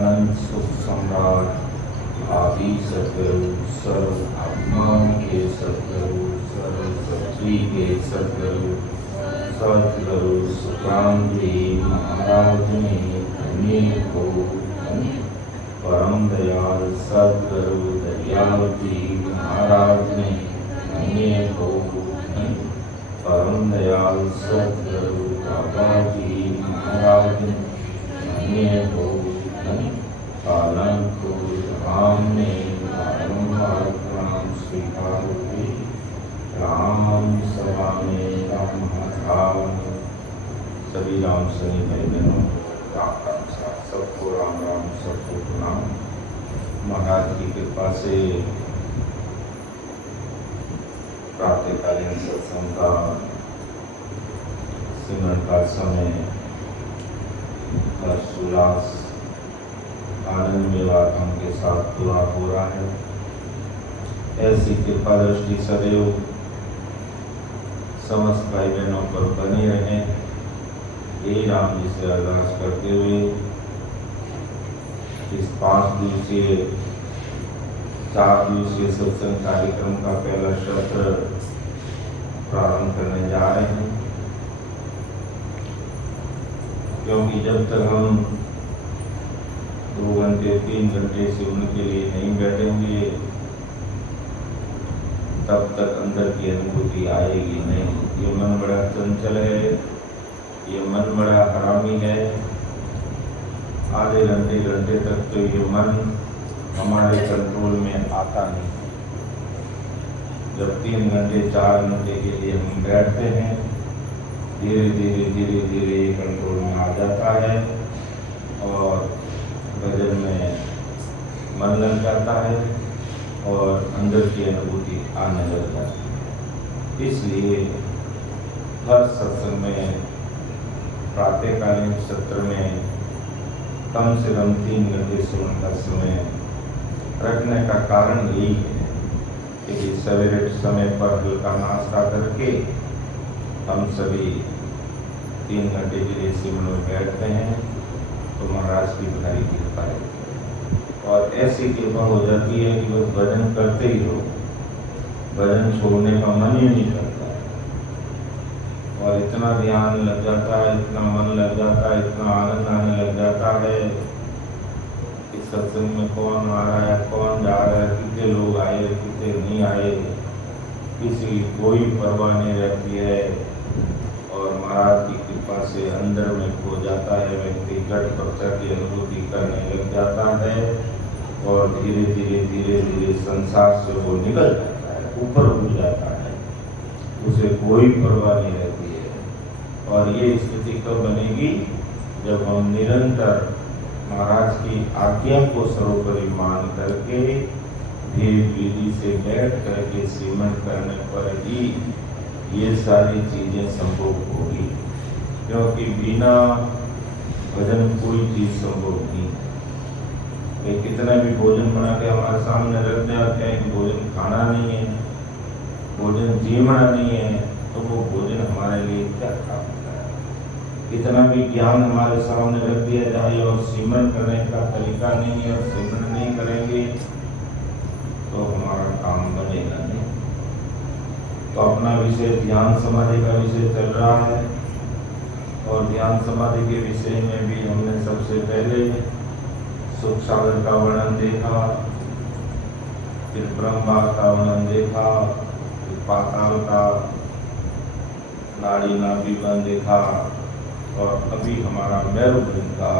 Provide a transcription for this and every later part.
अनंत सुख सम्राट आदि सद्गुरु सर्व आत्माओं के सद्गुरु सर्व पृथ्वी के सद्गुरु सद्गुरु सुखरामजी महाराज ने धन्य को परम दयाल सद्गुरु दयाल जी महाराज ने धन्य को परम दयाल सद्गुरु बाबा जी महाराज ने धन्य को पालनपुर धाम ने बारंबार प्रणाम स्वीकार हुए। राम सभा में राम धाम सभी राम सनी भाई बहनों सबको राम राम सबको प्रणाम। महाराज की कृपा से प्रातःकालीन सत्संग का सिमरन का समय हर्षोल्लास आनंद मेवाधाम के साथ पूरा हो रहा है। ऐसी कृपा दृष्टि सदैव समस्त भाई बहनों पर बनी रहे। यही राम जी से अरदास करते हुए इस 4 दिवसीय सत्संग कार्यक्रम का पहला सत्र प्रारंभ करने जा रहे हैं। क्योंकि जब तक हम 2 घंटे 3 घंटे से उनके लिए नहीं बैठेंगे तब तक अंदर की अनुभूति आएगी नहीं। ये मन बड़ा चंचल है, ये मन बड़ा हरामी है। आधे घंटे तक तो ये मन हमारे कंट्रोल में आता नहीं। जब 3 घंटे 4 घंटे के लिए हम बैठते हैं धीरे धीरे ये कंट्रोल में आ जाता है और भजन में मन लग जाता है और अंदर की अनुभूति आने लग जाती है। इसलिए हर सत्संग में प्रातःकालीन सत्र में कम से कम 3 घंटे सुनने का समय रखने का कारण यही है कि सवेरे समय पर हल्का नाश्ता करके हम सभी 3 घंटे के लिए शिविर में बैठते हैं तो महाराज की भारी कृपा है। और ऐसी कृपा हो जाती है कि बस भजन करते ही हो, भजन छोड़ने का मन ही नहीं करता है। और इतना ध्यान लग जाता है, इतना मन लग जाता है, इतना आनंद आने लग जाता है कि सत्संग में कौन आ रहा है, कौन जा रहा है, कितने लोग आए, कितने नहीं आए, किसी की कोई परवाह नहीं रहती है। और महाराज की कृपा से अंदर में खो जाता है व्यक्ति, घट प्रचर की अनुभूति करने लग जाता है और धीरे धीरे संसार से वो निकल जाता है, ऊपर उठ जाता है, उसे कोई परवाह नहीं रहती है। और ये स्थिति कब बनेगी जब हम निरंतर महाराज की आज्ञा को सर्वोपरि मान करके धीरे विधि से बैठ करके सीमन करने पर ही ये सारी चीजें संभव होगी। क्योंकि बिना भजन कोई चीज संभव नहीं। वे कितना भी भोजन बना के हमारे सामने रख जाते हैं कि भोजन खाना नहीं है, भोजन जीवना नहीं है, तो वो भोजन हमारे लिए क्या काम होता है। कितना भी ज्ञान हमारे सामने रख दिया जाए और सिमरन करने का तरीका नहीं है और सिमरन नहीं करेंगे तो हमारा काम बनेगा नहीं। तो अपना विषय ध्यान समाधि का विषय चल रहा है और ध्यान समाधि के विषय में भी हमने सबसे पहले सुख सागर का वर्णन देखा, फिर ब्रह्मांड का वर्णन देखा, फिर पाताल का नाड़ी नाभि बन देखा और अभी हमारा मेरुदंड का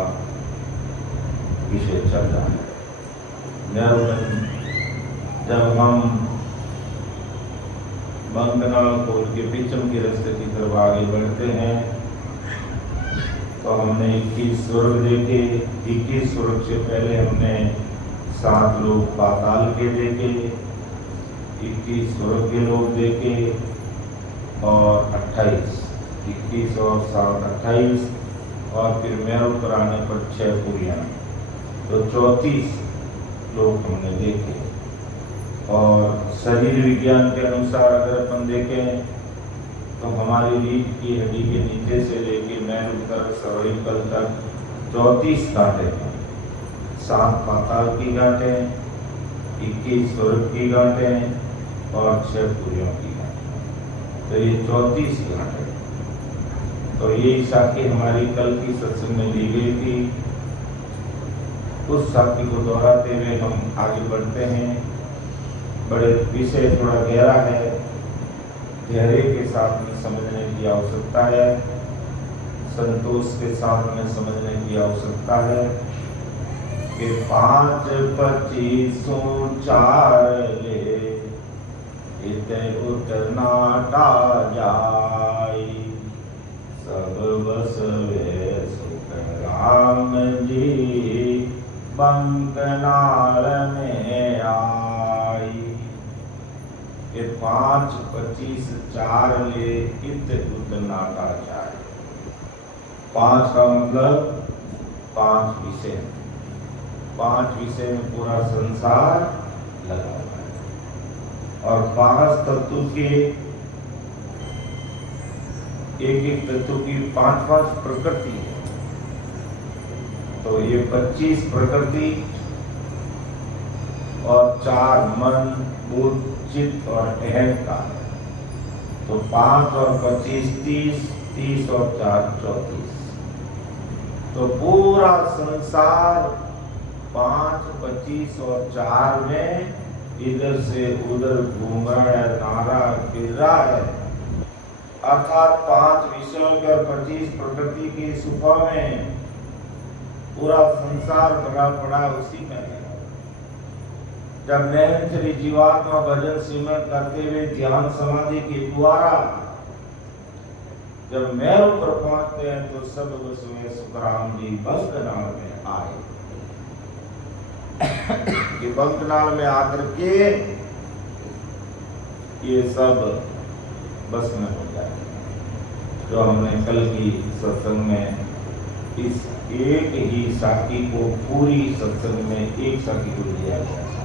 विषय चल रहा है। मेरुदंड जब हम बंधनाल खोल के पिछम की रास्ते की तरफ आगे बढ़ते हैं तो हमने 21 स्वर्ग देखे। 21 स्वर्ग से पहले हमने 7 लोग पाताल के देखे, 21 स्वर्ग के लोग देखे और 21 और 7 28 और फिर मेरू पर आने पर 6 पुरियां, तो 34 लोग हमने देखे। और शरीर विज्ञान के अनुसार अगर अपन देखें तो हमारी रीढ़ की हड्डी के नीचे से लेके मैरू तक सर्वाइकल तक 34 कांटे हैं। 7 पाताल की गांठें, 21 स्वर्ग की गांठें और 6 पुरियों की गांठें। तो ये 34 गांठें। तो ये साखी हमारी कल की सत्संग में दी गई थी। उस साखी को दोहराते हुए हम आगे बढ़ते हैं। बड़े विषय थोड़ा गहरा है, गहरे के साथ में समझने की आवश्यकता है, संतोष के साथ में समझने की आवश्यकता है कि 5 25 4 ले इत उत नाटा जाई, सब बसवे सुख राम जी बंकनाल में आई। ये 5 25 4 ले इत उत नाटा जाए। 5 का मतलब 5 विषय, 5 विषय में पूरा संसार लगा हुआ है। और 5 तत्व के एक तत्व की 5 प्रकृति है। तो ये 25 प्रकृति और 4 मन, बुद्ध, चित्त और अहंकार। तो 5 और 25 30, 30 और 4 34। तो पूरा संसार 5 25 और 4 में इधर से उधर घूम रहा है, नारा फिर रहा है। अर्थात 5 विषयों के और 25 प्रकृति की सुखों में पूरा संसार भरा पड़ा उसी में है। जब नैनचरी जीवात्मा भजन सिमरन करते हुए ध्यान समाधि के द्वारा जब मेरु पर पहुंचते हैं तो सब बसवे सुखराम जी बंकनाल में आए। ये बंकनाल में आकर के ये सब बस में हो जाए। जो हमने कल की सत्संग में इस एक ही साखी को पूरी सत्संग में एक साखी को दिया गया था,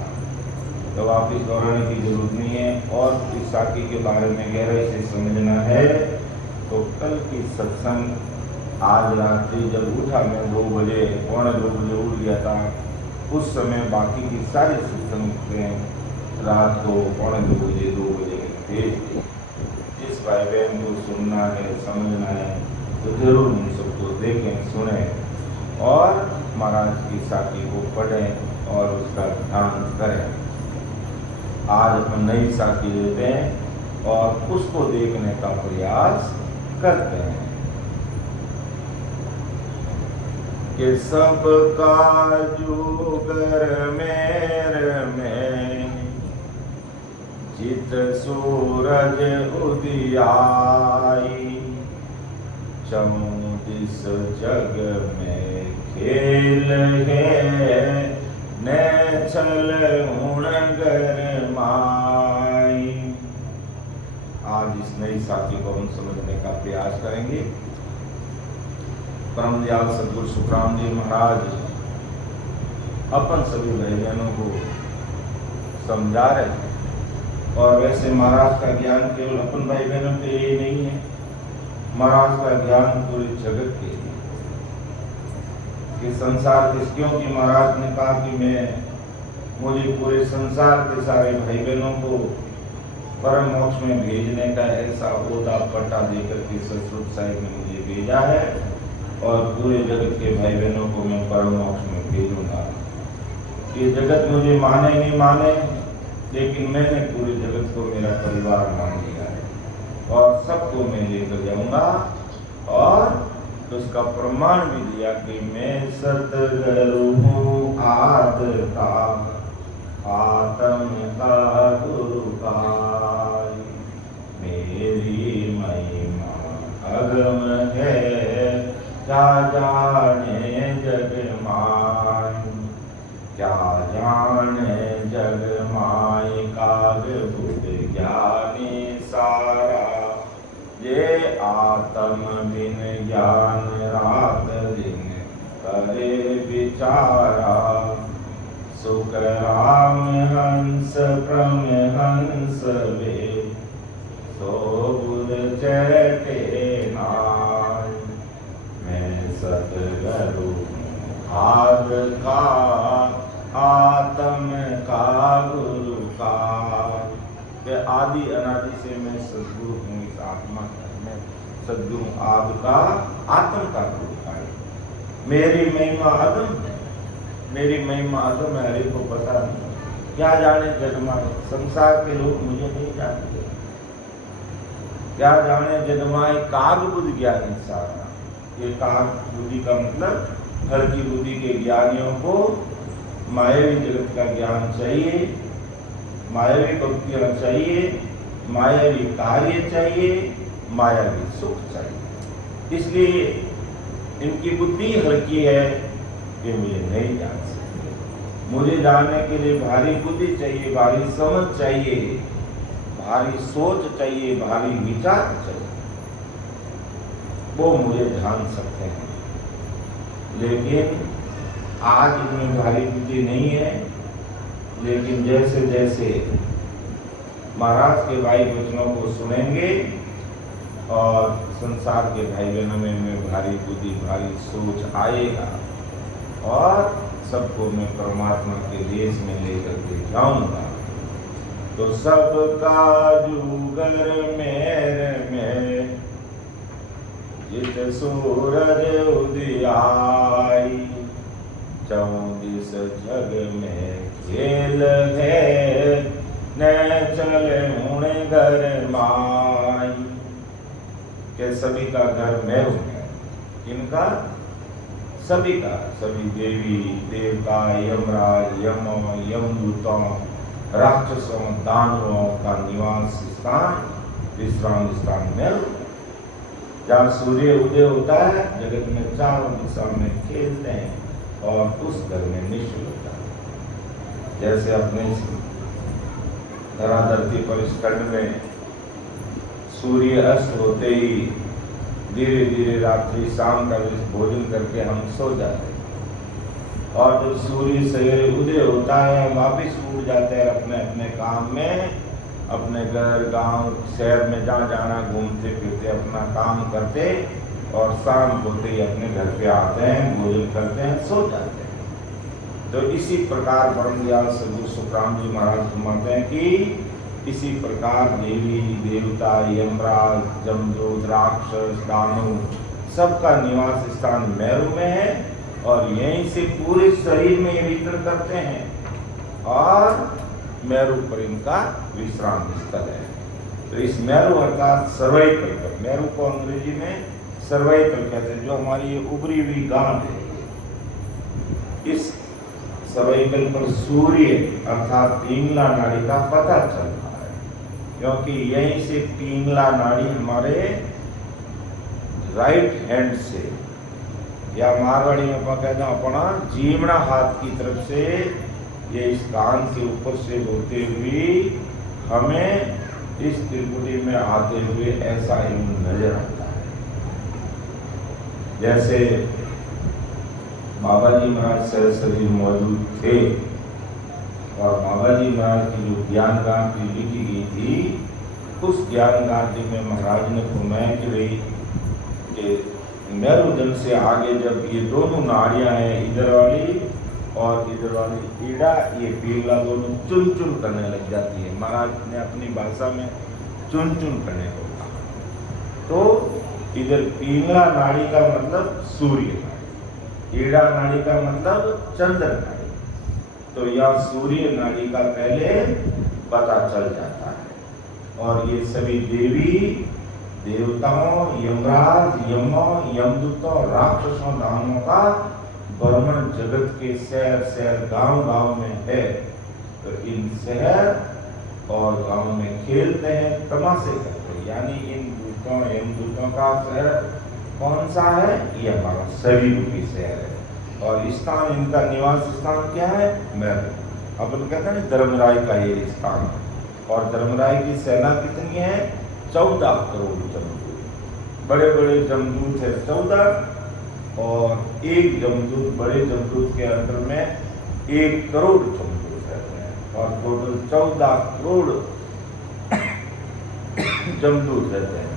तो वापिस दोहराने की जरूरत नहीं है। और इस साखी के बारे में गहराई से समझना है तो कल की सत्संग आज रात्रि जब उठा मैं 2 बजे, 2:15 बजे उठ गया था। उस समय बाकी की सारी सत्संग रात को 2:15 बजे 2 बजे भेज दी। जिस भाई बहन को सुनना है, समझना है तो जरूर उन सबको देखें, सुने और महाराज की साखी को पढ़ें और उसका ध्यान करें। आज हम नई साखी लेते हैं और उसको देखने का प्रयास करते हैं कि सबका जुगर मेर में चित सूरज उदियाई, चमुदिस जग में खेल है न छल उणगर माई। आज इस नई साखी को हम समझने का प्रयास करेंगे। परम दयाल सदगुरु सुखराम जी महाराज अपन सभी भाई बहनों को समझा रहे हैं। और वैसे महाराज का ज्ञान केवल अपन भाई बहनों के लिए नहीं है, महाराज का ज्ञान पूरे जगत के लिए। कि संसार क्योंकि महाराज ने कहा कि मुझे पूरे संसार के सारे भाई बहनों को परम मोक्ष में भेजने का ऐसा ओदा पट्टा देकर के सतगुरु साहिब ने मुझे भेजा है और पूरे जगत के भाई बहनों को मैं परम मोक्ष में भेजूंगा। ये जगत मुझे माने नहीं माने, लेकिन मैंने पूरे जगत को मेरा परिवार मान लिया है और सबको मैं लेकर जाऊंगा। और उसका प्रमाण भी दिया कि मैं सतगुरु हूँ आदता आत्म का गुरु का, मेरी महिमा अगम है क्या जाने जग मान, क्या जाने जग माई काव्य बुद्ध ज्ञानी सारा, ये आत्म बिन ज्ञान रात दिन करे विचारा, सुख राम हंस प्रम हंस वे सो बुध चटे नाय, मैं सतगुरु आद का आदि अनादि से मैं सद्गुरु हूँ, इस आत्मा का मैं सद्गुरु आपका आत्म का रूप है। मेरी महिमा अदम है, मेरी महिमा अदम है, हरि को पता नहीं। क्या जाने जगमाए, संसार के लोग मुझे नहीं जानते। क्या जाने जगमाए काग बुद्धि ज्ञानी सारा। ये काग बुद्धि का मतलब हल्की बुद्धि के ज्ञानियों को मायावी जगत का ज्ञान चाहिए, मायावी भक्तियां चाहिए, मायावी कार्य चाहिए, मायावी सुख चाहिए। इसलिए इनकी बुद्धि हल्की है, ये मुझे नहीं जान सकते। मुझे जानने के लिए भारी बुद्धि चाहिए, भारी समझ चाहिए, भारी सोच चाहिए, भारी विचार चाहिए, वो मुझे जान सकते हैं। लेकिन आज इनमें भारी बुद्धि नहीं है। लेकिन जैसे जैसे महाराज के भाई वचनों को सुनेंगे और संसार के भाई बहनों में भारी बुद्धि, भारी सोच आएगा और सबको मैं परमात्मा के देश में लेकर के जाऊंगा। तो सबका जुगर मेरे में जित सूरज उदियाई, चौदिस जग में खेल है न चले मुणे घर माई। के सभी का घर मैं हूँ। इनका सभी का, सभी देवी देवता, यमराज, यम, यमदूतों, राक्षसों, दानवों का निवास स्थान, विश्राम स्थान में हूँ। जहाँ सूर्य उदय होता है, जगत में चारों दिशा में खेलते हैं और उस घर में निश्चल होता है। जैसे अपने धराधरती पर इस खंड में सूर्य अस्त होते ही धीरे धीरे रात्रि शाम का भोजन करके हम सो जाते हैं और जब सूर्य सवेरे उदय होता है हम वापिस उठ जाते हैं अपने अपने काम में, अपने घर, गांव, शहर में जहाँ जाना घूमते फिरते अपना काम करते और शाम होते ही अपने घर पे आते हैं, भोजन करते हैं, सो जाते हैं। तो इसी प्रकार परम दयाल सद्गुरु सुखराम जी महाराज फरमाते हैं कि इसी प्रकार देवी देवता, यमराज, जमदूत, राक्षस, दानव सबका निवास स्थान मेरु में है और यहीं से पूरे शरीर में ये विचरण करते हैं और मेरु पर इनका विश्राम स्थल है। तो इस मेरु अर्थात सर्वाइकल पर, मेरु को अंग्रेजी में सर्वाइकल कहते हैं, जो हमारी ये उभरी हुई गांठ है, इस सर्वाइकल पर सूर्य अर्थात पिंगला नाड़ी का पता चलता है, क्योंकि यहीं से पिंगला नाड़ी हमारे राइट हैंड से, या मारवाड़ी में अपन कहते हैं अपना जीवना हाथ की तरफ से, ये इस कान के ऊपर से होते हुए हमें इस त्रिपुटी में आते हुए ऐसा यूं नजर आता है। जैसे बाबा जी महाराज सरस्वती मौजूद थे और बाबा जी महाराज की जो ज्ञान गांधी लिखी गई थी, उस ज्ञान गांधी में महाराज ने फरमाया कि भाई मेरुदंड से आगे जब ये दोनों नाड़ियां हैं, इधर वाली और इधर वाली ईड़ा, ये पिंगला दोनों चुन चुन करने लग जाती है। महाराज ने अपनी भाषा में चुन चुन करने को कहा। तो इधर पिंगला नाड़ी का मतलब सूर्य नाड़ी, ईड़ा नाड़ी का मतलब चंद्र नाड़ी। तो यह सूर्य नाड़ी का पहले पता चल जाता है और ये सभी देवी देवताओं, यमराज, यमों, यमदूतों, राक्षसों, दानवों का भ्रमण जगत के शहर शहर गांव गांव में है। तो इन शहर और गांव में खेलते हैं, तमाशे करते हैं। यानी इन दूतों, यमदूतों का शहर कौन सा है? ये हमारा शरीर की शहर है और स्थान, इनका निवास स्थान क्या है? मेरु। अपन कहते हैं धर्मराय का ये स्थान, और धर्मराय की सेना कितनी है? 14 करोड़ जमदूत। बड़े बड़े जमदूत है 14 और एक जमदूत, बड़े जमदूत के अंदर में 1 करोड़ जमदूत रहते हैं और टोटल 14 करोड़ जमदूत रहते हैं।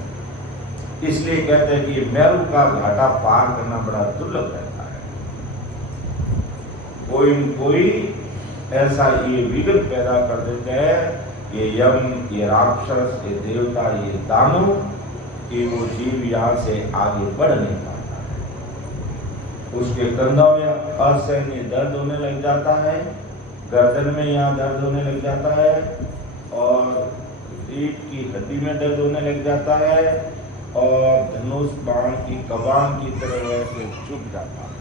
इसलिए कहते हैं कि मेरु का घाटा पार करना बड़ा दुर्लभ रहता है। कोई न कोई ऐसा ये विघ्न पैदा कर देते हैं ये यम, ये राक्षस, ये देवता, ये दानव, कि वो जीव यहाँ से आगे बढ़ नहीं पाता है। उसके कंधों में असहनीय दर्द होने लग जाता है, गर्दन में यहाँ दर्द होने लग जाता है, और रीढ़ की हड्डी में दर्द होने लग जाता है, और धनुष बाण की कमान की तरह वैसे चुप जाता है।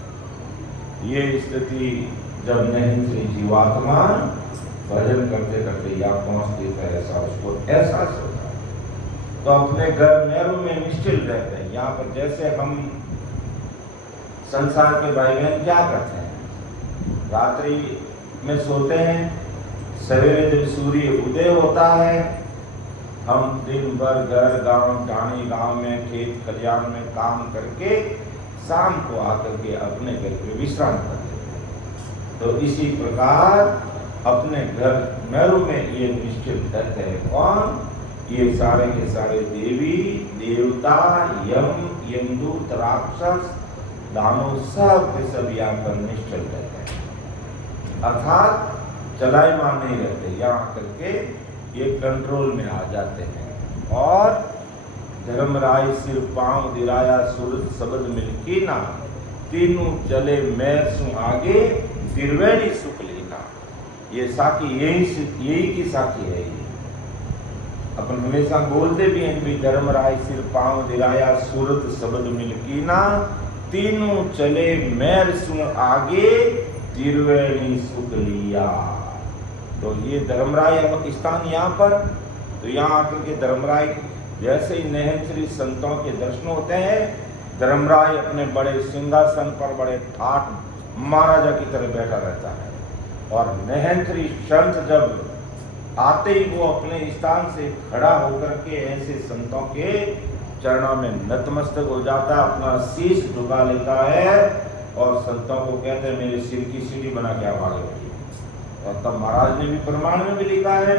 ये स्थिति जब नहीं से जीवात्मा भजन करते करते या पहुंचती है, ऐसा उसको एहसास होता है। तो अपने घर मेरू में निश्चिल रहते हैं। यहाँ पर जैसे हम संसार के भाई बहन क्या करते हैं, रात्रि में सोते हैं, सवेरे जब सूर्य उदय होता है, हम दिन भर घर गांव टाणी गांव में खेत खलियान में काम करके शाम को आकर के अपने घर पे विश्राम करते हैं। तो इसी प्रकार अपने घर मेरू में ये निश्चित रहते हैं। कौन? ये सारे के सारे देवी देवता, यम, यमदूत, राक्षस, दानव, सब के सब यहाँ पर निश्चल रहते हैं, अर्थात चलायमान नहीं रहते। यहाँ करके ये कंट्रोल में आ जाते हैं। और धर्मराय सिर पांव दिलाया सूरत शब्द मिलकीना, तीनों चले मैर सु आगे त्रिवेणी सुख लेना। ये साखी यही की साखी है। ये अपन हमेशा बोलते भी हैं कि धर्मराय सिर पांव दिलाया सूरत शब्द मिलकीना, तीनों चले मैर सु आगे त्रिवेणी सुख लिया। तो ये धर्मराय स्थान यहाँ पर, तो यहाँ आकर के धर्मराय जैसे ही नहन श्री संतों के दर्शन होते हैं, धर्मराय अपने बड़े सिंहासन पर बड़े ठाठ महाराजा की तरह बैठा रहता है। और नहन श्री संत जब आते ही वो अपने स्थान से खड़ा होकर के ऐसे संतों के चरणों में नतमस्तक हो जाता है, अपना शीश झुका लेता है और संतों को कहते हैं मेरे सिर की सीढ़ी बना के आप आगे बढ़िए। और तब महाराज ने भी प्रमाण में भी लिखा है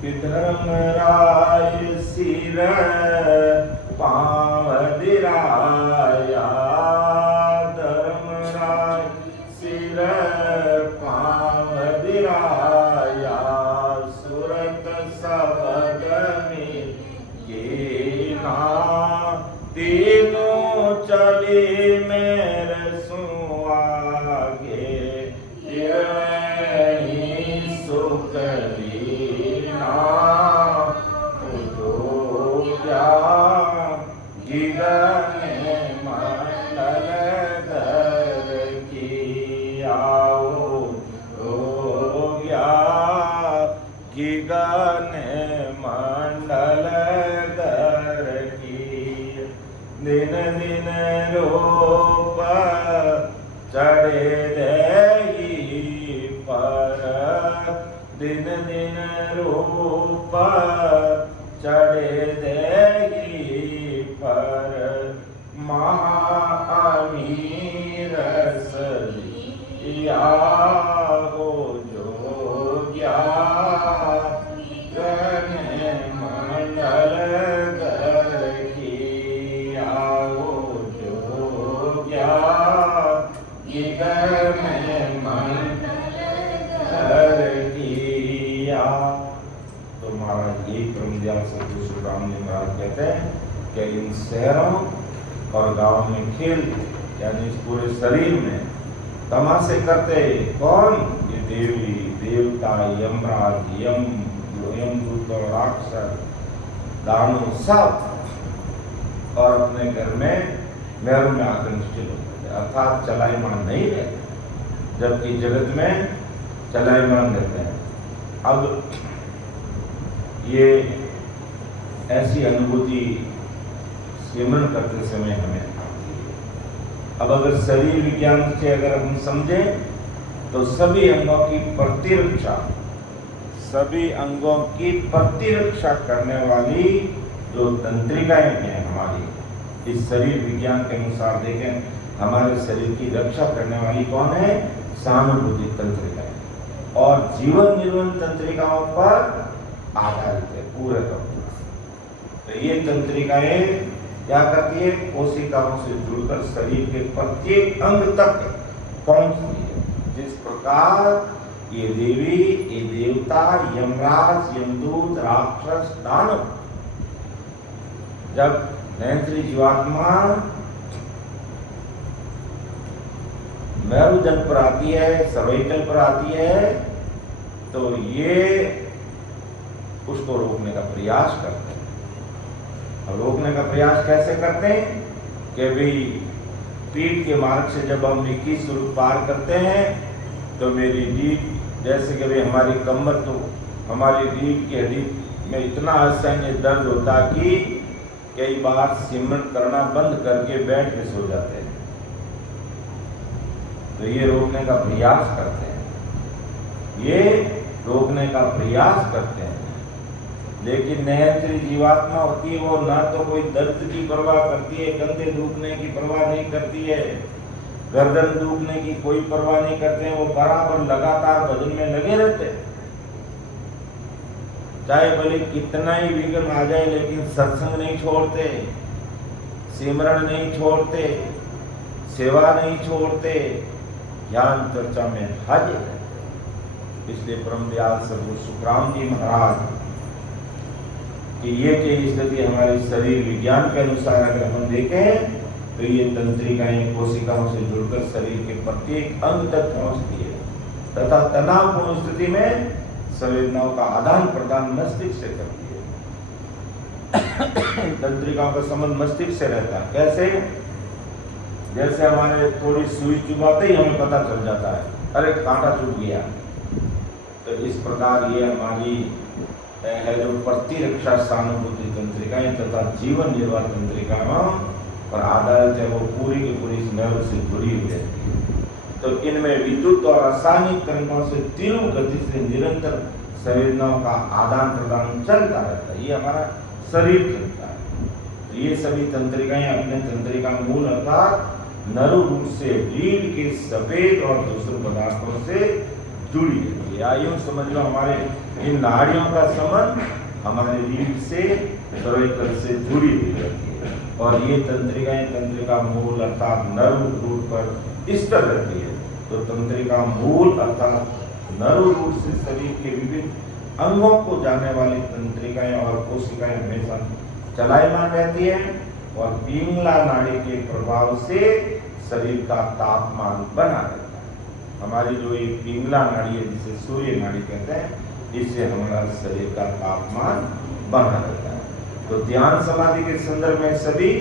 कि धर्मराय सिर पांव दिलाया, धर्मराय सिर पांव दिलाया, सूरत शब्द मिलकीना, तीनों चले मेरे सु आगे सुख लीना। तो क्या गिगन मंडल धर की आओ, हो गया गिगन मंडल धर की। दिन दिन रूप चढ़े देही पर, दिन दिन रूप चढ़े देही पर, महाअमीर सलिया हो जो गया गण मंडल घर की आओ जो गया गिगर में मंडल घर किया। तो महाराज यही क्रमध्यान सदगुरु श्री रामदेव महाराज कहते हैं कि इन शहरों और गांवों में खेल यानी इस पूरे शरीर में तमाशे करते कौन? ये देवी देवता, यमराज, यमदूत और राक्षस, दानव सब, और अपने घर में मेरू में आकर निश्चित होते हैं, अर्थात चलायमान नहीं रहते, जबकि जगत में चलायमान रहते हैं। अब ये ऐसी अनुभूति सिमरन करते समय हमें आती है। अब अगर शरीर विज्ञान से अगर हम समझें तो सभी अंगों की प्रतिरक्षा करने वाली जो तंत्रिकाएं हैं हमारी, इस शरीर विज्ञान के अनुसार देखें हमारे शरीर की रक्षा करने वाली कौन है? सहानुभूति तंत्रिकाएं, और जीवन निर्वहन तंत्रिकाओं पर आधारित है पूरे का पूरा। तो ये तंत्रिकाएं क्या करती है? कोशिकाओं से जुड़कर शरीर के प्रत्येक अंग तक पहुंचती है। जिस प्रकार ये देवी, ये देवता, यमराज, यमदूत, राक्षस, दानव, जब नैंत्री जीवात्मा मेरु जन पर आती है, सर्वाइकल पर आती है, तो ये उसको रोकने का प्रयास करते हैं। और रोकने का प्रयास कैसे करते हैं कि भाई पीठ के मार्ग से जब हम 21 स्वरूप पार करते हैं तो मेरी रीढ़, जैसे कि भाई हमारी कमर, तो हमारी रीढ़ की हड्डी में इतना असहनीय दर्द होता कि कई बार सिमरन करना बंद करके बैठ के सो जाते हैं। तो ये रोकने का प्रयास करते हैं, ये रोकने का प्रयास करते हैं। लेकिन नैंत्री जीवात्मा होती है, वो ना तो कोई दर्द की परवाह करती है, कंधे दुखने की परवाह नहीं करती है, गर्दन दुखने की कोई परवाह नहीं करते हैं। वो बराबर लगातार भजन में लगे रहते हैं, चाहे भले कितना ही विघ्न आ जाए, लेकिन सत्संग नहीं छोड़ते, सिमरण नहीं छोड़ते, सेवा नहीं छोड़ते, ज्ञान चर्चा में हाजिर रहते। इसलिए परम दयाल सद्गुरु सुखराम जी महाराज कि ये की स्थिति हमारे शरीर विज्ञान के अनुसार अगर हम देखें तो ये तंत्रिकाएं कोशिकाओं से जुड़कर शरीर के प्रत्येक अंग तक पहुंचती है तथा तनावपूर्ण स्थिति में संवेदनाओं का आदान प्रदान मस्तिष्क से करती है। तंत्रिकाओं का संबंध मस्तिष्क से रहता है। कैसे? जैसे हमारे थोड़ी सुई चुभाते ही हमें पता चल जाता है, अरे कांटा चुभ गया। तो इस प्रकार ये हमारी है जो प्रतिरक्षा सानुभूति तंत्रिकाएं तथा जीवन निर्वाह तंत्रिकाओं पर आधारित है, वो पूरी की पूरी इस नर्व से जुड़ी हुई रहती है। तो इनमें विद्युत और रासायनिक तरंगों से तीव्र गति से निरंतर संवेदनाओं का आदान प्रदान चलता रहता है। ये हमारा शरीर चलता है। तो ये सभी तंत्रिकाएं अपने तंत्रिका मूल अर्थात नरु रूप से रीढ़ के सफेद और दूसरे पदार्थों से जुड़ी रहती है। आइए समझ लो, हमारे इन नाड़ियों का संबंध हमारे रीढ़ से सर्वाइकल से जुड़ी हुई रहती है। और ये तंत्रिकाएं तंत्रिका मूल अर्थात नरु रूट पर स्थिर रहती है। तो तंत्रिका मूल अर्थात नरु रूट से शरीर के विभिन्न अंगों को जाने वाली तंत्रिकाएं और कोशिकाएं हमेशा चलायमान रहती है और पिंगला नाड़ी के प्रभाव से शरीर का तापमान बना रहता है। हमारी जो ये पिंगला नाड़ी है, जिसे सूर्य नाड़ी कहते हैं, इससे हमारा शरीर का तापमान बना रहता है। तो ध्यान समाधि के संदर्भ में सभी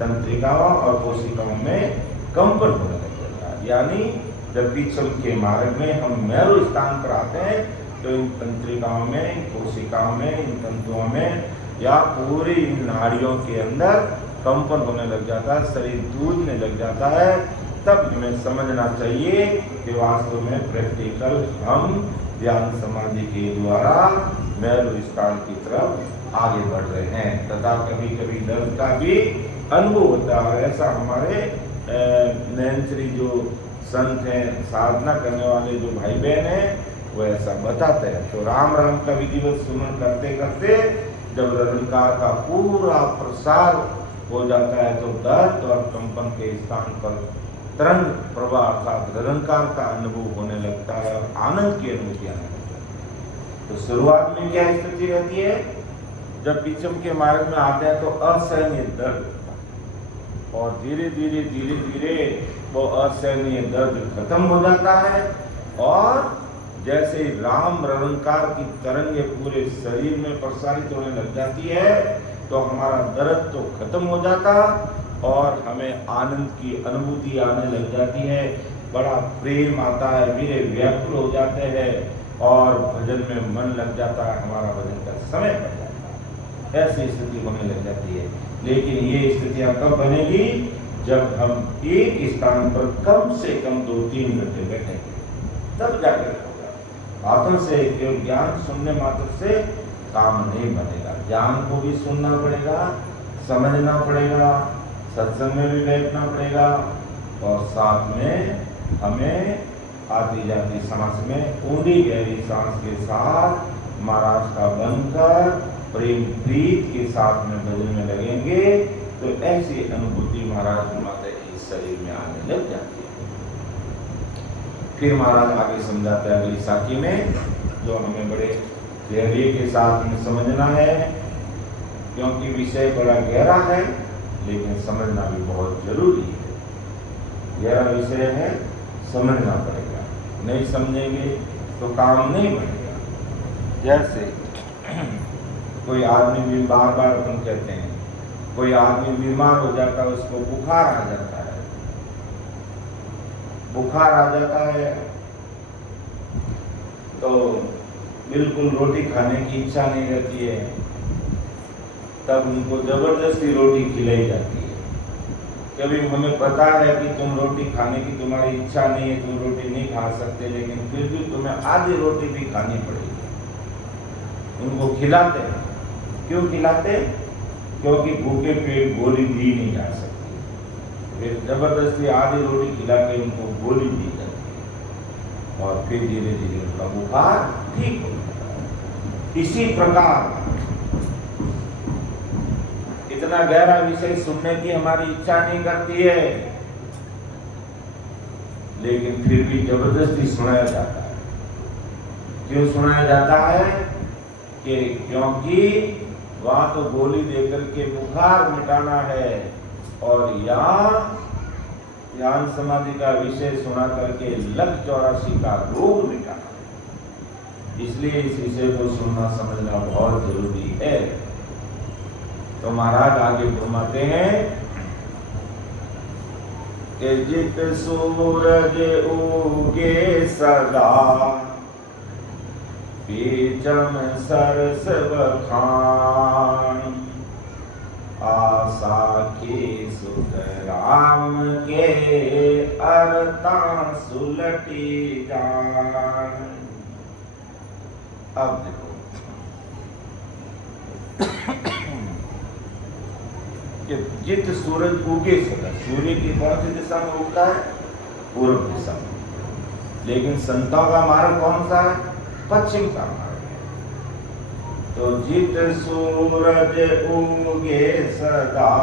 तंत्रिकाओं और कोशिकाओं में कंपन होने लग जाता है। यानी जब पीछल के मार्ग में हम मेरु स्थान पर आते हैं तो इन तंत्रिकाओं में, इन कोशिकाओं में, इन तंतुओं में या पूरी इन नाड़ियों के अंदर कंपन होने लग जाता है, शरीर टूटने लग जाता है। तब हमें समझना चाहिए कि वास्तव में प्रैक्टिकल हम ध्यान समाधि के द्वारा मेरु स्थान की तरफ आगे बढ़ रहे हैं तथा कभी कभी दर्द का भी अनुभव होता है। ऐसा हमारे नैंत्री जो संत हैं, साधना करने वाले जो भाई बहन हैं, वो ऐसा बताते हैं। तो राम राम का विधिवत सुमन करते करते जब ररणकार का पूरा प्रसार हो जाता है तो दर्द और कंपन के स्थान पर तरंग प्रवाह अर्थात ररणकार का अनुभव होने लगता है और आनंद की अनुभूति आने लगती है। तो शुरुआत में क्या स्थिति रहती है? जब पीछम के मार्ग में आते हैं तो असहनीय दर्द और धीरे धीरे धीरे धीरे वो असहनीय दर्द खत्म हो जाता है और जैसे राम ररणकार की तरंगे पूरे शरीर में प्रसारित होने लग जाती है तो हमारा दर्द तो खत्म हो जाता और हमें आनंद की अनुभूति आने लग जाती है। बड़ा प्रेम आता है, वीरे व्याकुल हो जाते हैं और भजन में मन लग जाता है, हमारा भजन का समय बढ़ जाता है। ऐसी स्थिति होने लग जाती है। लेकिन ये स्थितियां कब बनेगी? जब हम एक स्थान पर कम से कम 2-3 घंटे बैठेंगे, तब जाकर होगा। बातों से केवल ज्ञान सुनने मात्र से काम नहीं बनेगा। ज्ञान को भी सुनना पड़ेगा, समझना पड़ेगा, सत्संग में भी बैठना पड़ेगा और साथ में हमें आती जाती सांस में ऊंडी गहरी सांस के साथ महाराज का बनकर प्रेम प्रीत के साथ में भजन में लगेंगे तो ऐसी अनुभूति महाराज माता इस शरीर में आने लग जाती है। फिर महाराज आगे समझाते हैं अगली साखी में, जो हमें बड़े धैर्य के साथ में समझना है, क्योंकि विषय बड़ा गहरा है लेकिन समझना भी बहुत जरूरी है। गहरा विषय है, समझना पड़ेगा, नहीं समझेंगे तो काम नहीं बनेगा। जैसे कोई आदमी भी बार बार अपन कहते हैं, कोई आदमी बीमार हो जाता है, उसको बुखार आ जाता है, बुखार आ जाता है तो बिल्कुल रोटी खाने की इच्छा नहीं रहती है, तब उनको जबरदस्ती रोटी खिलाई जाती है। कभी हमें पता है कि तुम रोटी खाने की तुम्हारी इच्छा नहीं है, तुम रोटी नहीं खा सकते, लेकिन फिर भी तुम्हें आधी रोटी भी खानी पड़ेगी। उनको खिलाते हैं, क्यों खिलाते? क्योंकि भूखे पेट गोली दी नहीं जा सकती, फिर जबरदस्ती आधी रोटी खिला के उनको गोली दी जाती है और फिर धीरे धीरे उनका बुखार ठीक हो जाता है। इसी प्रकार इतना गहरा विषय सुनने की हमारी इच्छा नहीं करती है, लेकिन फिर भी जबरदस्ती सुनाया जाता है। क्यों सुनाया जाता है? कि क्योंकि वहां तो गोली देकर के बुखार मिटाना है और यहाँ ध्यान समाधि का विषय सुना करके लख 84 का रोग मिटाना है। इसलिए इस विषय को सुनना समझना बहुत जरूरी है। तो महाराज आगे फरमाते हैं कि जित सूरज उगे सदा, बीजम सरस बखान, आशा के सुत राम के अरता सुलटी जान। अब देखो कि जित सूरज उगे सदा, सूर्य की कौन सी दिशा में उगता है? पूर्व दिशा में, लेकिन संतों का मार्ग कौन सा है? पश्चिम का मार्ग है। तो जित सूरज उगे सदा,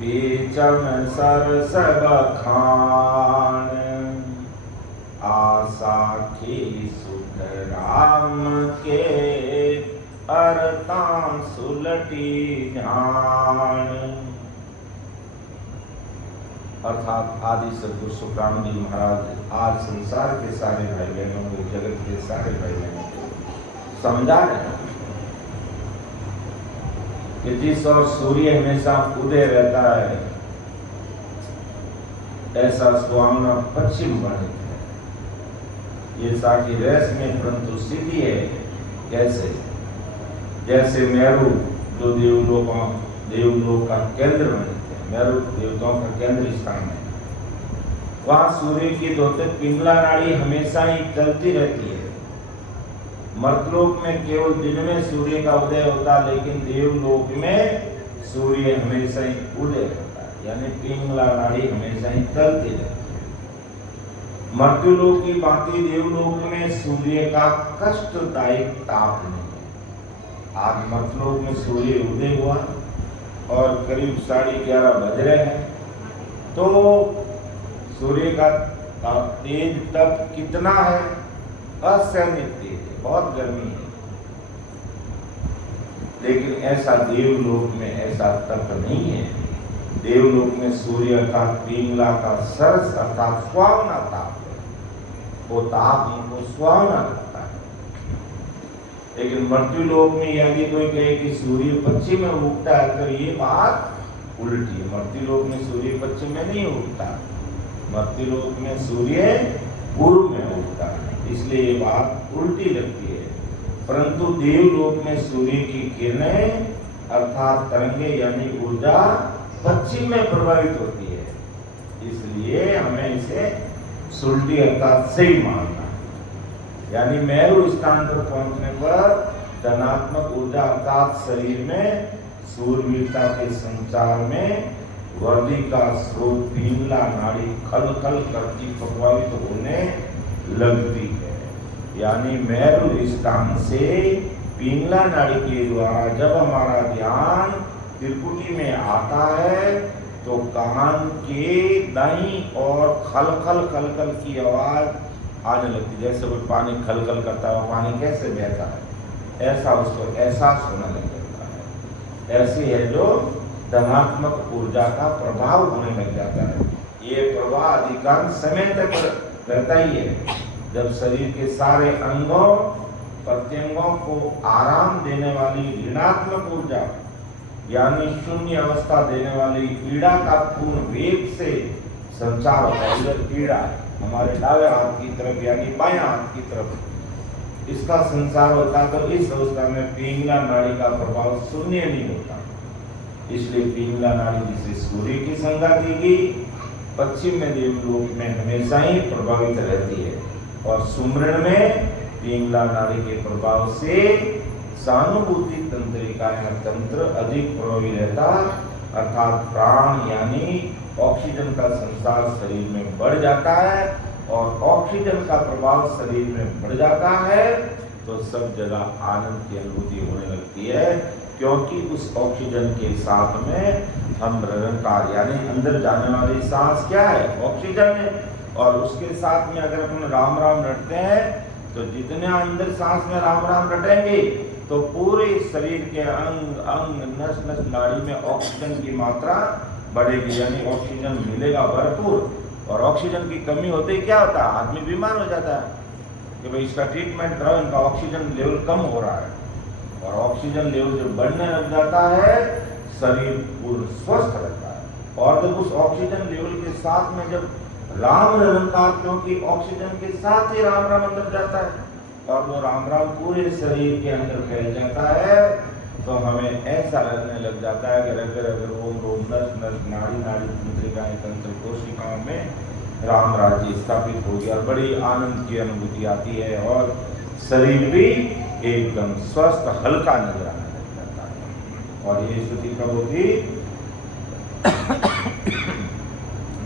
बीचम सरस बखान, आशा की सुध राम के अरता सुलटी ध्यान। अर्थात आदि सद्गुरु सुखराम जी महाराज आज संसार के सारे भाई बहनों को, जगत के सारे भाई बहनों को समझा रहे हैं कि जिस और सूर्य हमेशा उदय रहता है, ऐसा सुहावना पश्चिम वर्णित है। ये साकी रहस्य में परंतु सीधी है। कैसे? जैसे मेरू जो देवलोक का केंद्र मानते हैं, मेरू देवताओं का केंद्र स्थान है, वहां सूर्य की द्योतित पिंगला नाड़ी हमेशा ही चलती रहती है। मर्तलोक में केवल दिन में सूर्य का उदय होता है, लेकिन देवलोक में सूर्य हमेशा ही उदय होता है, यानी पिंगला नाड़ी हमेशा ही चलती रहती है। मर्त्युलोक की भांति देवलोक में सूर्य का कष्टदायक ताप नहीं। आज मर्त्युलोक में सूर्य उदय हुआ और करीब 11:30 बज रहे हैं, तो सूर्य का तेज तप कितना है? असहनीय तेज है, बहुत गर्मी है। लेकिन ऐसा देवलोक में ऐसा तप नहीं है। देवलोक में सूर्य का पिंगला का सरस अर्थात सुहावना ताप है, वो ताप उनको सुहावना लगता है। लेकिन मर्त्युलोक में यदि कोई कहे कि सूर्य पश्चिम में उगता है, तो ये बात उल्टी है। मर्त्युलोक में सूर्य पश्चिम में नहीं उगता, मर्त्युलोक में सूर्य पूर्व में उगता है, इसलिए ये बात उल्टी लगती है। परंतु देवलोक में सूर्य की किरणें अर्थात तरंगे यानी ऊर्जा पश्चिम में प्रभावित होती है, इसलिए हमें इसे सुलटी अर्थात सही मानना है। यानी मेरू स्थान पर पहुंचने पर धनात्मक ऊर्जा अर्थात शरीर में सूर्यवीरता के संचार में वर्दी का स्रोत पिंगला नाड़ी खल खल करती प्रभावित होने लगती है। यानी मेरू स्थान से पिंगला नाड़ी के द्वारा जब हमारा ध्यान त्रिपुटी में आता है, तो कान के दाईं और खल खल खल खल की आवाज आने लगती, जैसे वो पानी खल खल करता है, पानी कैसे बहता है, ऐसा उसको एहसास होने लग जाता है। ऐसी है जो धनात्मक ऊर्जा का प्रभाव होने लग जाता है। ये प्रभाव अधिकांश समय तक रहता ही है। जब शरीर के सारे अंगों प्रत्यंगों को आराम देने वाली ऋणात्मक ऊर्जा यानी शून्य अवस्था देने वाली पीड़ा का पूर्ण वेग से संचार होता है। इधर पीड़ा है हमारे दाएं हाथ की तरफ यानी बाएं हाथ की तरफ, इसका संचार होता है। तो इस अवस्था में पिंगला नाड़ी का प्रभाव शून्य नहीं होता। इसलिए पिंगला नाड़ी जिसे सूर्य की संज्ञा दी गई, पश्चिम में देवलोक में हमेशा ही प्रभावित रहती है और सुमरण में पिंगला नाड़ी के प्रभाव से सहानुभूति तंत्रिका या तंत्र अधिक प्रभावी रहता, अर्थात प्राण यानी ऑक्सीजन का संचार शरीर में बढ़ जाता है और ऑक्सीजन का प्रभाव शरीर में बढ़ जाता है तो सब जगह आनंद की अनुभूति होने लगती है, क्योंकि उस ऑक्सीजन के साथ में हम निरंकार यानी अंदर जाने वाली सांस क्या है, ऑक्सीजन है। और उसके साथ में अगर अपन राम राम रटते हैं तो जितने अंदर सांस में राम राम रटेंगे तो पूरे शरीर के अंग अंग नस नस नाड़ी में ऑक्सीजन की मात्रा बढ़ेगी, यानी ऑक्सीजन मिलेगा भरपूर। और ऑक्सीजन की कमी होते ही क्या होता है, आदमी बीमार हो जाता है कि भाई इसका ट्रीटमेंट कराओ, इनका ऑक्सीजन लेवल कम हो रहा है। और ऑक्सीजन लेवल जब बढ़ने लग जाता है शरीर पूर्ण स्वस्थ रहता है। और जब उस ऑक्सीजन लेवल के साथ में जब राम निरंकार, क्योंकि ऑक्सीजन के साथ ही राम राम अंदर जाता है और वो राम राम पूरे शरीर के अंदर फैल जाता है तो हमें ऐसा लगने लग जाता है कि अगर ओम रोम नस नस नाड़ी नाड़ी तंत्रिकाएं तंत्र कोशिकाओं में राम राज्य स्थापित हो गया। बड़ी आनंद की अनुभूति आती है और शरीर भी एकदम स्वस्थ हल्का नजर आने लग जाता है। और ये स्थिति कब होती,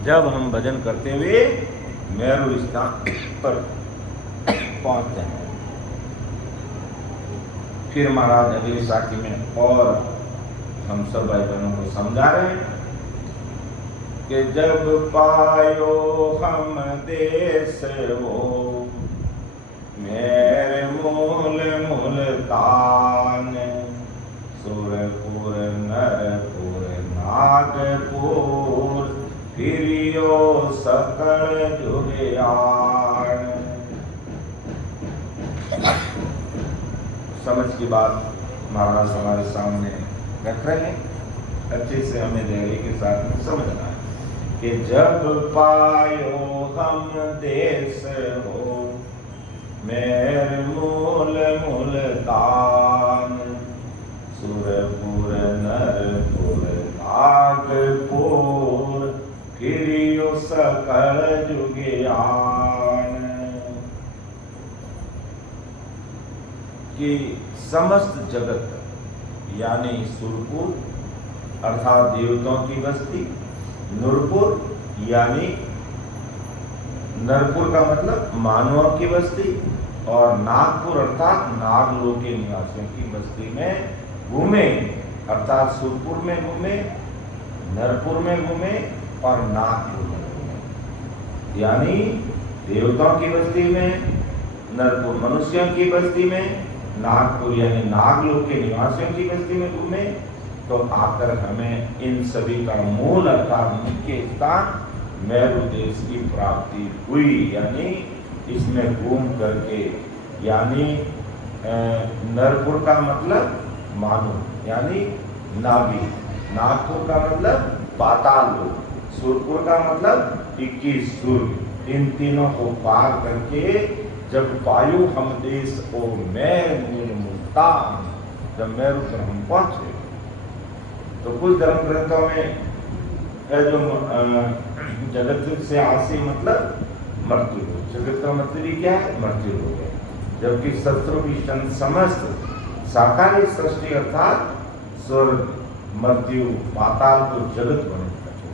जब हम भजन करते हुए मेरू स्थान पर पहुंचते हैं। फिर महाराज अगली साखी में और हम सब भाई बहनों को समझा रहे हैं कि जब पायो हम देश हो मेरे मूल मुल्तान, सुरपुर नरपुर नागपुर फिरियो सकल जुगियान। समझ की बात महाराज हमारे सामने रख रहे हैं, अच्छे से हमें धैर्य के साथ में समझना है कि जब पायो हम देश हो मेर मूल मुल्तान, सुरपुर नरपुर नागपुर फिरियो सकल जुगियान। कि समस्त जगत यानी सुरपुर अर्थात देवताओं की बस्ती, नूरपुर यानी नरपुर का मतलब मानवों की बस्ती और नागपुर अर्थात नागलोक के निवासियों की बस्ती में घूमे, अर्थात सुरपुर में घूमे, नरपुर में घूमे और नागपुर में घूमे। यानी देवताओं की बस्ती में, नरपुर मनुष्यों की बस्ती में, नागपुर यानी नागलोक के निवासियों की बस्ती में घूमे। तो आकर हमें इन सभी का मूल अर्थात मुख्य स्थान मेरू देश की प्राप्ति हुई, यानी इसमें घूम करके, यानी नरपुर का मतलब मानो यानी नाभि, नागपुर का मतलब पाताल लोक, सुरपुर का मतलब 21 सूर्य। इन तीनों को पार करके जब पायु हम देश ओ मेर मूल मुल्तान, जब मेरू पर हम पहुंचे तो कुछ धर्म ग्रंथों में है जो जगत से आसी मतलब मृत्यु हो, जगत का मतलब ही क्या है, मृत्यु हो गया। जबकि शत्रु की समस्त साकारी सृष्टि अर्थात स्वर्ग मृत्यु पाताल को जगत बने।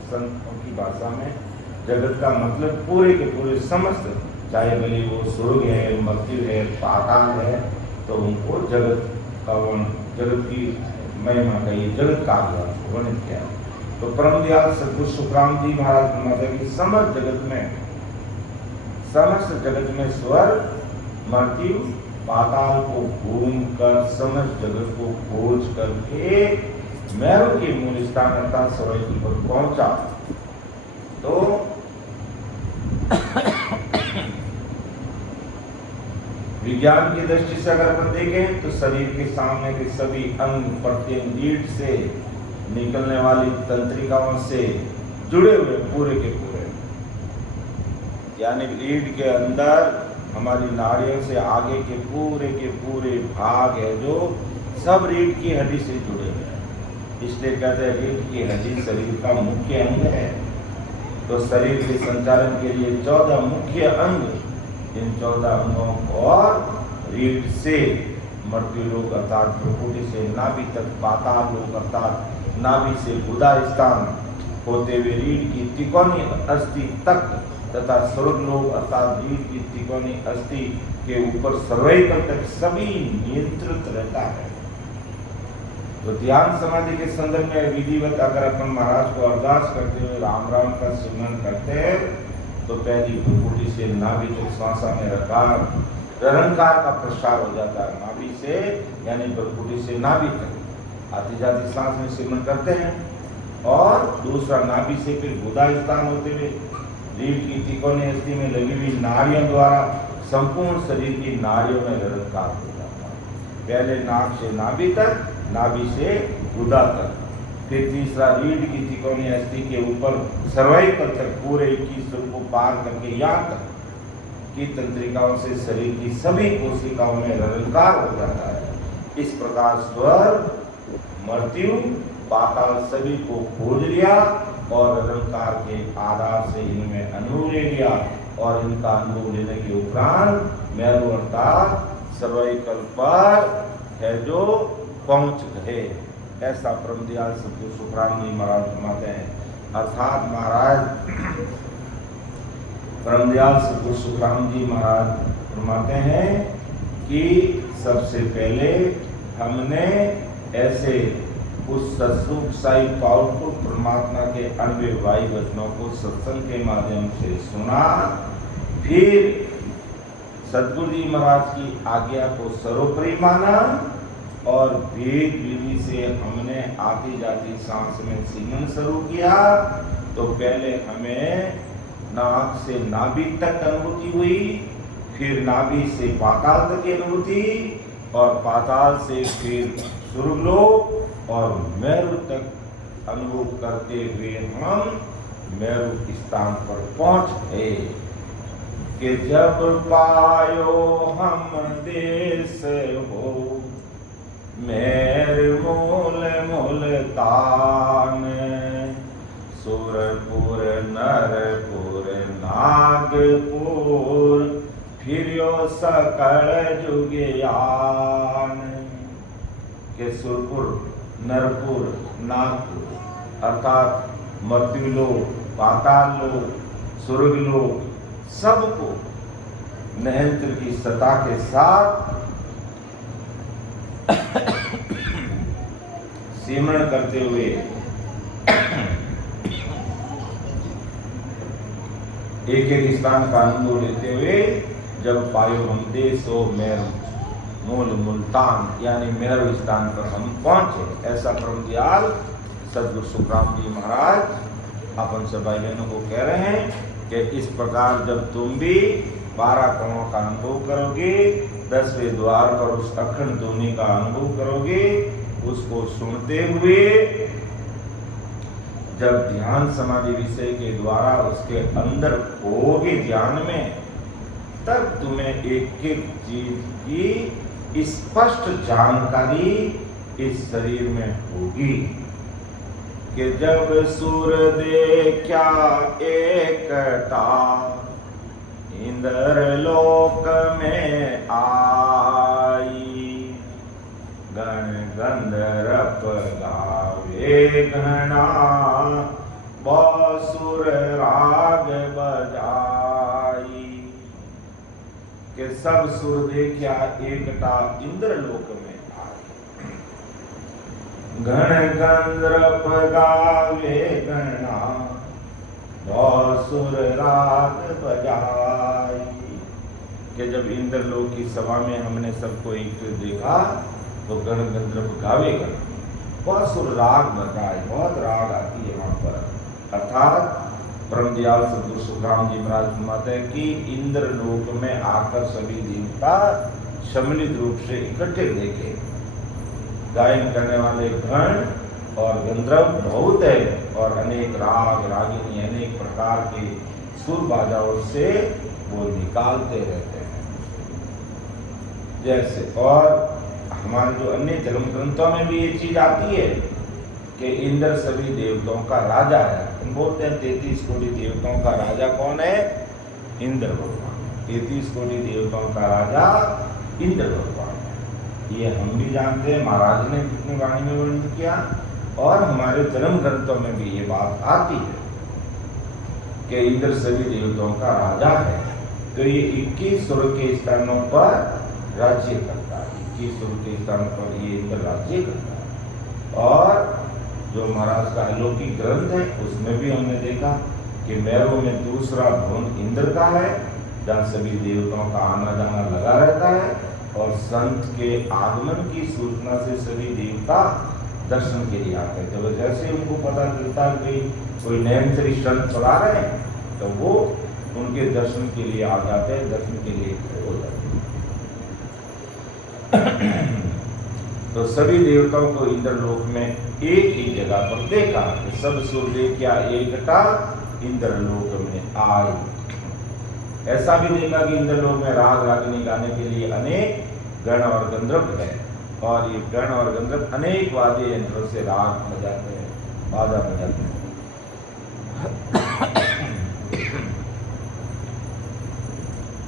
संतों की भाषा में जगत का मतलब पूरे के पूरे समस्त, चाहे भले वो स्वर्ग है, मृत्यु है, पाताल है, तो उनको जगत का जगत की महिमा का ये जगत का वर्णित किया। तो परमदयाल सद्गुरु सुखराम जी महाराज फरमाते हैं कि समस्त जगत में स्वर्ग मृत्यु पाताल को घूम कर समस्त जगत को खोज करके मैरू के मूल स्थान अर्थात सरोवर पर पहुंचा। तो विज्ञान की दृष्टि से अगर अपन देखें तो शरीर के सामने के सभी अंग प्रत्यंग रीढ़ से निकलने वाली तंत्रिकाओं से जुड़े हुए पूरे के पूरे, यानी रीढ़ के अंदर हमारी नाड़ियों से आगे के पूरे भाग है जो सब रीढ़ की हड्डी से जुड़े हुए हैं। इसलिए कहते हैं रीढ़ की हड्डी शरीर का मुख्य अंग है। तो शरीर के संचालन के लिए 14 मुख्य अंग, इन 14 अंगों और रीढ़ से मृत्यु लोक अर्थात भ्रुकुटी से नाभि तक, पाताल लोक अर्थात नाभि से गुदा स्थान होते हुए रीढ़ की तिकोनी अस्थि तक तथा स्वर्गलोक अर्थात रीढ़ की तिकोनी अस्थि के ऊपर सर्वाइकल तक सभी नियंत्रित रहता है। तो ध्यान समाधि के संदर्भ में विधिवत अगर अपन महाराज को अरदास करते हुए राम राम का सिमरन करते हैं तो पहली भ्रुकुटी से नाभि तक श्वासा में निरंकार का प्रसार हो जाता है। नाभि से यानी भ्रुकुटी से नाभि तक आती जाती सांस में सिमरन करते हैं, और दूसरा नाभि से फिर गुदा स्थान होते हुए रीढ़ की तिकोनी अस्थि में लगी हुई नाड़ियों द्वारा संपूर्ण शरीर की नाड़ियों में निरंकार हो जाता है। पहले नाक से नाभि तक, नाभि से गुदा तक, फिर तीसरा रीढ़ की तिकोनी अस्थि के ऊपर सर्वाइकल तक पूरे 21 सुर को पार करके यहाँ तक की तंत्रिकाओं से शरीर की सभी कोशिकाओं में निरंकार हो जाता है। इस प्रकार स्वर्ग मृत्यु पाताल सभी को खोज लिया और निरंकार के आधार से इनमें अनुभव ले लिया, और इनका अनुभव लेने के उपरांत मैरू अर्थात सर्वाइकल पर है जो पहुंच गए। ऐसा परमदयाल सद्गुरु सुखराम जी महाराज फरमाते हैं। अर्थात महाराज परमदयाल सद्गुरु सुखराम जी महाराज फरमाते हैं कि सबसे पहले हमने ऐसे उस सत्सुख साई पावरफुल परमात्मा के अनव्यवहारिक वचनों को सत्संग के माध्यम से सुना, फिर सद्गुरु जी महाराज की आज्ञा को सर्वोपरि माना और वेद विधि से हमने आती जाती सांस में सिमरन शुरू किया। तो पहले हमें नाक से नाभि तक अनुभूति हुई, फिर नाभि से पाताल तक की अनुभूति, और पाताल से फिर स्वर्गलोक और मैरू तक अनुभव करते हुए हम मैरू स्थान पर पहुंच गए। कि जब पायो हम देश हो मेर मूल मुल्तान, सुरपुर नरपुर नागपुर फिरियो सकल जुगयान। के सुरपुर नरपुर नागपुर अर्थात मृत्यु लोक, पाताल लोक, स्वर्ग लोक सबको नहेंद्र की सत्ता के साथ सिमरण करते हुए एक एक स्थान का अनुभव लेते हुए जब पायो हम देशो मैरू मूल मुल्तान यानी मैरू स्थान पर हम पहुंचे। ऐसा परमदयाल सद्गुरु सुखराम जी महाराज अपन से भाई बहनों को कह रहे हैं कि इस प्रकार जब तुम भी 12 कणों का अनुभव करोगे, 10वें द्वार पर उस अखंड ध्वनि का अनुभव करोगे, उसको सुनते हुए जब ध्यान समाधि विषय के द्वारा उसके अंदर होगे ध्यान में, तब तुम्हें एक एक चीज की स्पष्ट जानकारी इस शरीर में होगी। कि जब सुर देखा एकटा इंद्र लोक में आई, गण गंधर्व गावे घना बासुर राग बजाई। के सब सुर देखा एकटा इंद्र लोक में आए। गण गंधर्व गावे गणा असुर राग बजाई। कि जब इंद्रलोक की सभा में हमने सबको एक देखा तो गण गंधर्व गावे गणा, बहुत सुर राग बजाए, बहुत राग आती है वहां पर। अर्थात परम दयाल सद्गुरु सुखराम जी महाराज फरमाते हैं कि इंद्रलोक में आकर सभी देवता सम्मिलित रूप से इकट्ठे देखे। गायन करने वाले गण और गंधर्व बहुत है और अनेक राग रागिनी अनेक प्रकार के सुर बाजाओं से वो निकालते रहते हैं। जैसे और हमारे जो अन्य धर्म ग्रंथों में भी ये चीज आती है कि इंद्र सभी देवताओं का राजा है। हम बोलते हैं 33 कोटि देवताओं का राजा कौन है? इंद्र भगवान। 33 कोटि देवताओं का राजा इंद्र भगवान है। ये हम भी जानते हैं, महाराज ने कितनी वाणी में वर्णन किया और हमारे धर्म ग्रंथों में भी ये बात आती है कि इंद्र सभी देवताओं का राजा है। तो ये 21 स्वर्ग के स्थानों पर राज्य करता है। 21 स्वर्ग के स्थानों पर ये इंद्र राज्य करता है। और जो महाराज का अलौकिक ग्रंथ है उसमें भी हमने देखा कि मैरों में दूसरा भवन इंद्र का है, जहाँ सभी देवताओं का आना जाना लगा रहता है और संत के आगमन की सूचना से सभी देवता दर्शन के लिए आते हैं। जब जैसे उनको पता चलता है कि कोई नयनचरी संत चला रहे हैं तो वो उनके दर्शन के लिए आ जाते हैं, दर्शन के लिए हो जाते हैं। तो सभी देवताओं को इंद्रलोक में एक ही जगह पर देखा कि सब सूर्य क्या एकटा इंद्रलोक में आए। ऐसा भी देखा कि इंद्रलोक में राग रागिनी गाने के लिए अनेक गण और गंधर्व है और ये गण और गंधर्व अनेक वाद्य यंत्रों से राग बजाते हैं, बाजा बजाते हैं।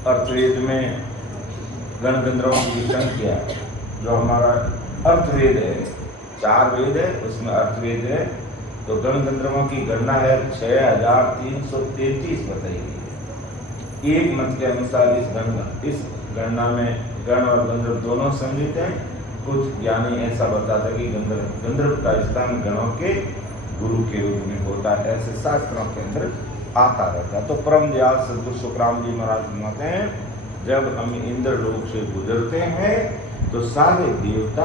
अर्थवेद में गण गंधर्वों की संख्या जो हमारा अर्थवेद है, 4 वेद है उसमें अर्थवेद है, तो गण गंधर्वों की गणना है 6333 बताई गई है। एक मत के अनुसार इस गणना में गण और गंधर्व दोनों सम्मिलित हैं। कुछ ज्ञानी ऐसा बताता है कि गंधर्व का स्थान गणों के गुरु के रूप में होता है, ऐसे शास्त्रों के अंदर आता रहता है। तो परम दयाल सद्गुरु सुखराम जी महाराज फरमाते हैं जब हम इंद्रलोक से गुजरते हैं तो सारे देवता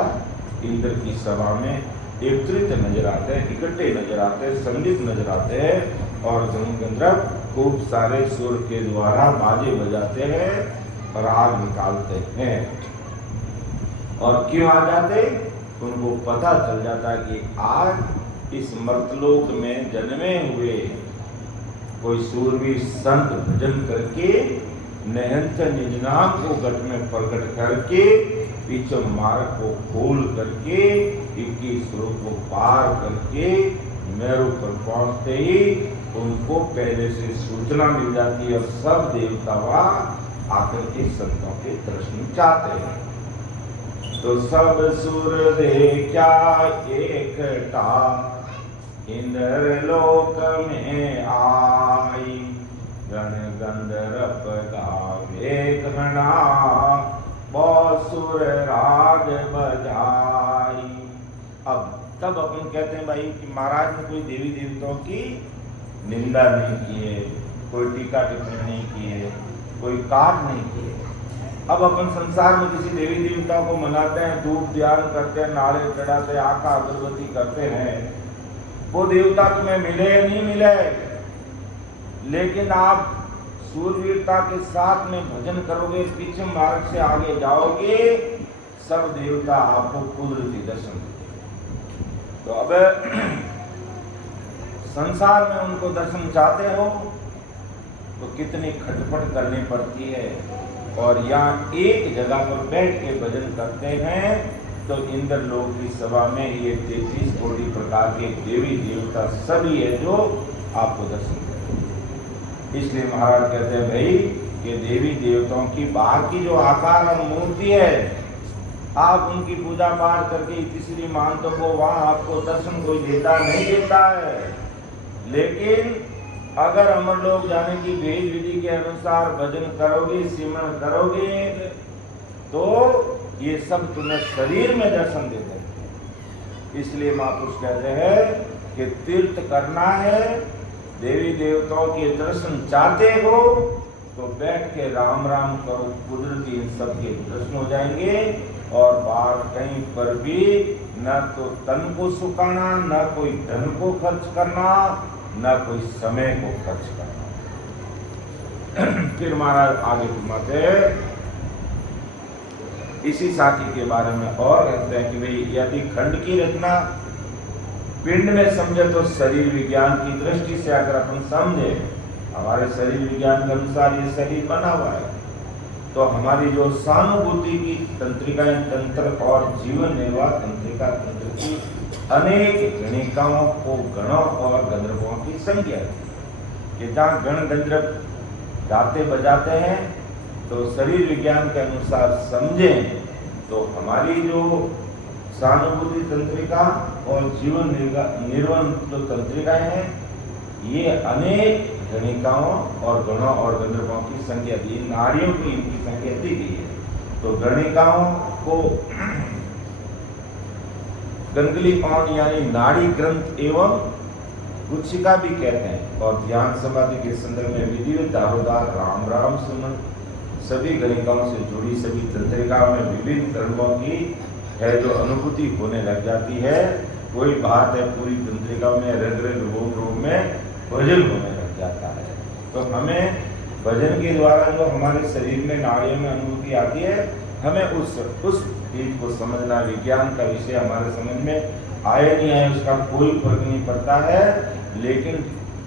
इंद्र की सभा में एकत्रित नजर आते हैं, इकट्ठे नजर आते हैं, सम्मिलित नजर आते हैं और गंधर्व खूब सारे सुर के द्वारा बाजे बजाते हैं और आग निकालते हैं। और क्यों आ जाते? उनको पता चल जाता है कि आज इस मर्तलोक में जन्मे हुए कोई सूरवीर संत भजन करके नयंत निज नाम को घट में प्रकट करके पीछे मार्ग को खोल करके 21 स्वरूप को पार करके मेरू पर पहुंचते ही उनको पहले से सूचना मिल जाती है और सब देवता वहां आकर के संतों के दर्शन चाहते हैं। तो सब सुर देखा एकटा इंद्रलोक में आई, गण गंधर्व गावे गणा सुर राग बजाई। अब तब अपन कहते हैं भाई कि महाराज ने कोई देवी देवताओं की निंदा नहीं की है, कोई टीका टिप्पणी नहीं की है, कोई काट नहीं की है। अब अपन संसार में किसी देवी देवताओं को मनाते हैं, धूप ध्यान करते हैं, नारे चढ़ाते हैं, आका अगरबत्ती करते हैं, वो देवता तुम्हें मिले या नहीं मिले, लेकिन आप सूरवीरता के साथ में भजन करोगे, पीछे मार्ग से आगे जाओगे, सब देवता आपको कुदरती दर्शन देंगे। तो अब संसार में उनको दर्शन चाहते हो तो कितनी खटपट करनी पड़ती है। और यहाँ एक जगह पर बैठ के भजन करते हैं तो इंद्रलोक की सभा में ये 33 कोटि प्रकार के देवी देवता सभी है जो आपको दर्शन करेंगे। इसलिए महाराज कहते हैं भाई कि देवी देवताओं की बाहर की जो आकार और मूर्ति है, आप उनकी पूजा पाठ करके तीसरी मानतों को वहां आपको दर्शन कोई देता नहीं देता है, लेकिन अगर अमर लोग जाने की भेद विधि के अनुसार भजन करोगे, सिमरन करोगे, तो ये सब तुम्हें शरीर में दर्शन देते हैं। इसलिए महापुरुष कहते हैं कि तीर्थ करना है, देवी देवताओं के दर्शन चाहते हो तो बैठ के राम राम करो, कुदरती इन सबके दर्शन हो जाएंगे। और बाहर कहीं पर भी न तो तन को सुखाना, न कोई धन को खर्च करना, न कोई समय को खर्च करना। फिर महाराज आगे फरमाते इसी साखी के बारे में और कहते हैं कि भाई यदि खंड की रचना पिंड में समझे तो शरीर विज्ञान की दृष्टि से अगर अपन समझे, हमारे शरीर विज्ञान के अनुसार ये शरीर बना हुआ है, तो हमारी जो सहानुभूति की तंत्रिकाएं तंत्र और जीवन निर्वाह तंत्रिका तंत्र की अनेक गणिकाओं को गणों और गंधर्वों की संज्ञा है कि जहाँ गण गंधर्व गाते बजाते हैं तो शरीर विज्ञान के अनुसार समझें तो हमारी जो सहानुभूति तंत्रिका और जीवन निर्वहन जो तंत्रिकाएं हैं ये अनेक गणिकाओं और गणों और गंधर्वों की संख्या दी, नाड़ियों की इनकी संख्या दी गई है। तो गणिकाओं को गंगली पावन यानी नाड़ी ग्रंथ एवं गुच्छिका भी कहते हैं। और ध्यान समाधि के संदर्भ में विधिवत दारोदार राम राम सुमन सभी गणिकाओं से जुड़ी सभी तंत्रिकाओं में विभिन्न धर्मों की है जो अनुभूति होने लग जाती है। कोई बात है पूरी तंत्रिकाओं में रग रग रोम रोम में भजन होने लग जाता है। तो हमें भजन के द्वारा जो हमारे शरीर में नाड़ियों में अनुभूति आती है, हमें उस चीज को समझना, विज्ञान का विषय हमारे समझ में आए नहीं आए उसका कोई फर्क नहीं पड़ता है, लेकिन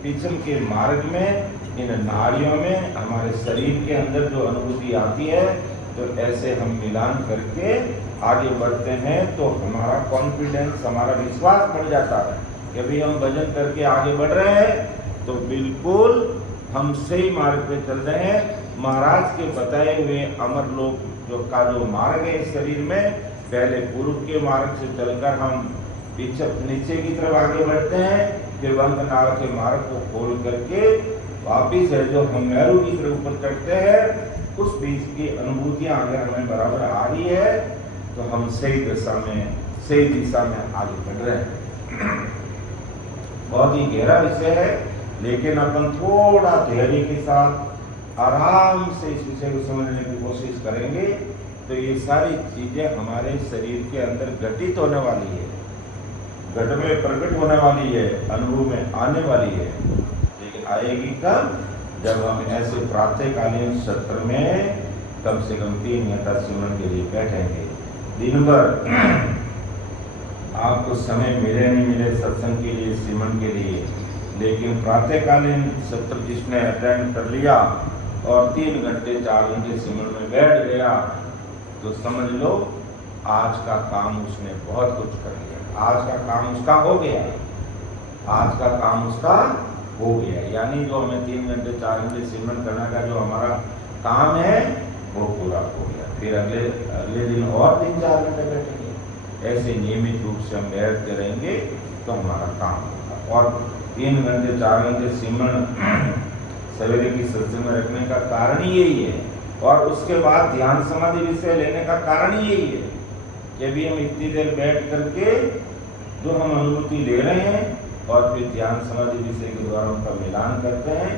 पिछल के मार्ग में इन नाड़ियों में हमारे शरीर के अंदर जो अनुभूति आती है, तो ऐसे हम मिलान करके आगे बढ़ते हैं तो हमारा कॉन्फिडेंस, हमारा विश्वास बढ़ जाता है कि अभी हम भजन करके आगे बढ़ रहे हैं तो बिल्कुल हम सही मार्ग पे चल रहे हैं। महाराज के बताए हुए अमर लोक जो मार्ग है इस शरीर में, पहले पूर्व के मार्ग से चलकर हम पीछे नीचे की तरफ आगे बढ़ते हैं, फिर वंकनाल के मार्ग को खोल करके वापिस है जो हम मेरू की तरफ ऊपर चढ़ते हैं। उस बीच की अनुभूतियां अगर हमें बराबर आ रही है तो हम सही दिशा में आगे बढ़ रहे हैं। बहुत ही गहरा विषय है, लेकिन अपन थोड़ा धैर्य के साथ आराम से इस विषय को समझने की कोशिश करेंगे तो ये सारी चीजें हमारे शरीर के अंदर घटित होने वाली है, घट में प्रकट होने वाली है, अनुभव में आने वाली है। लेकिन आएगी कब? जब हम ऐसे प्रातःकालीन सत्र में कम से कम 3 घंटा सिमरन के लिए बैठेंगे। दिन भर आपको समय मिले नहीं मिले सत्संग के लिए, सिमरन के लिए, लेकिन प्रातःकालीन सत्र जिसने अटेंड कर लिया और 3 घंटे 4 घंटे सिमरन में बैठ गया तो समझ लो आज का काम उसने बहुत कुछ कर लिया। आज का काम उसका हो गया, आज का काम उसका हो गया। यानी जो हमें 3 घंटे 4 घंटे सिमरन करने का जो हमारा काम है वो पूरा हो गया। फिर अगले दिन और 3-4 घंटे बैठेंगे। ऐसे नियमित रूप से हम बैठते रहेंगे तो हमारा काम होगा। और 3 घंटे 4 घंटे सिमरन सवेरे की सत्संग में रखने का कारण ही यही है। और उसके बाद ध्यान समाधि विषय लेने का कारण ही यही है कि अभी हम इतनी देर बैठ करके जो हम अनुभूति ले रहे हैं और फिर ध्यान समाधि विषय के द्वारा उनका मिलान करते हैं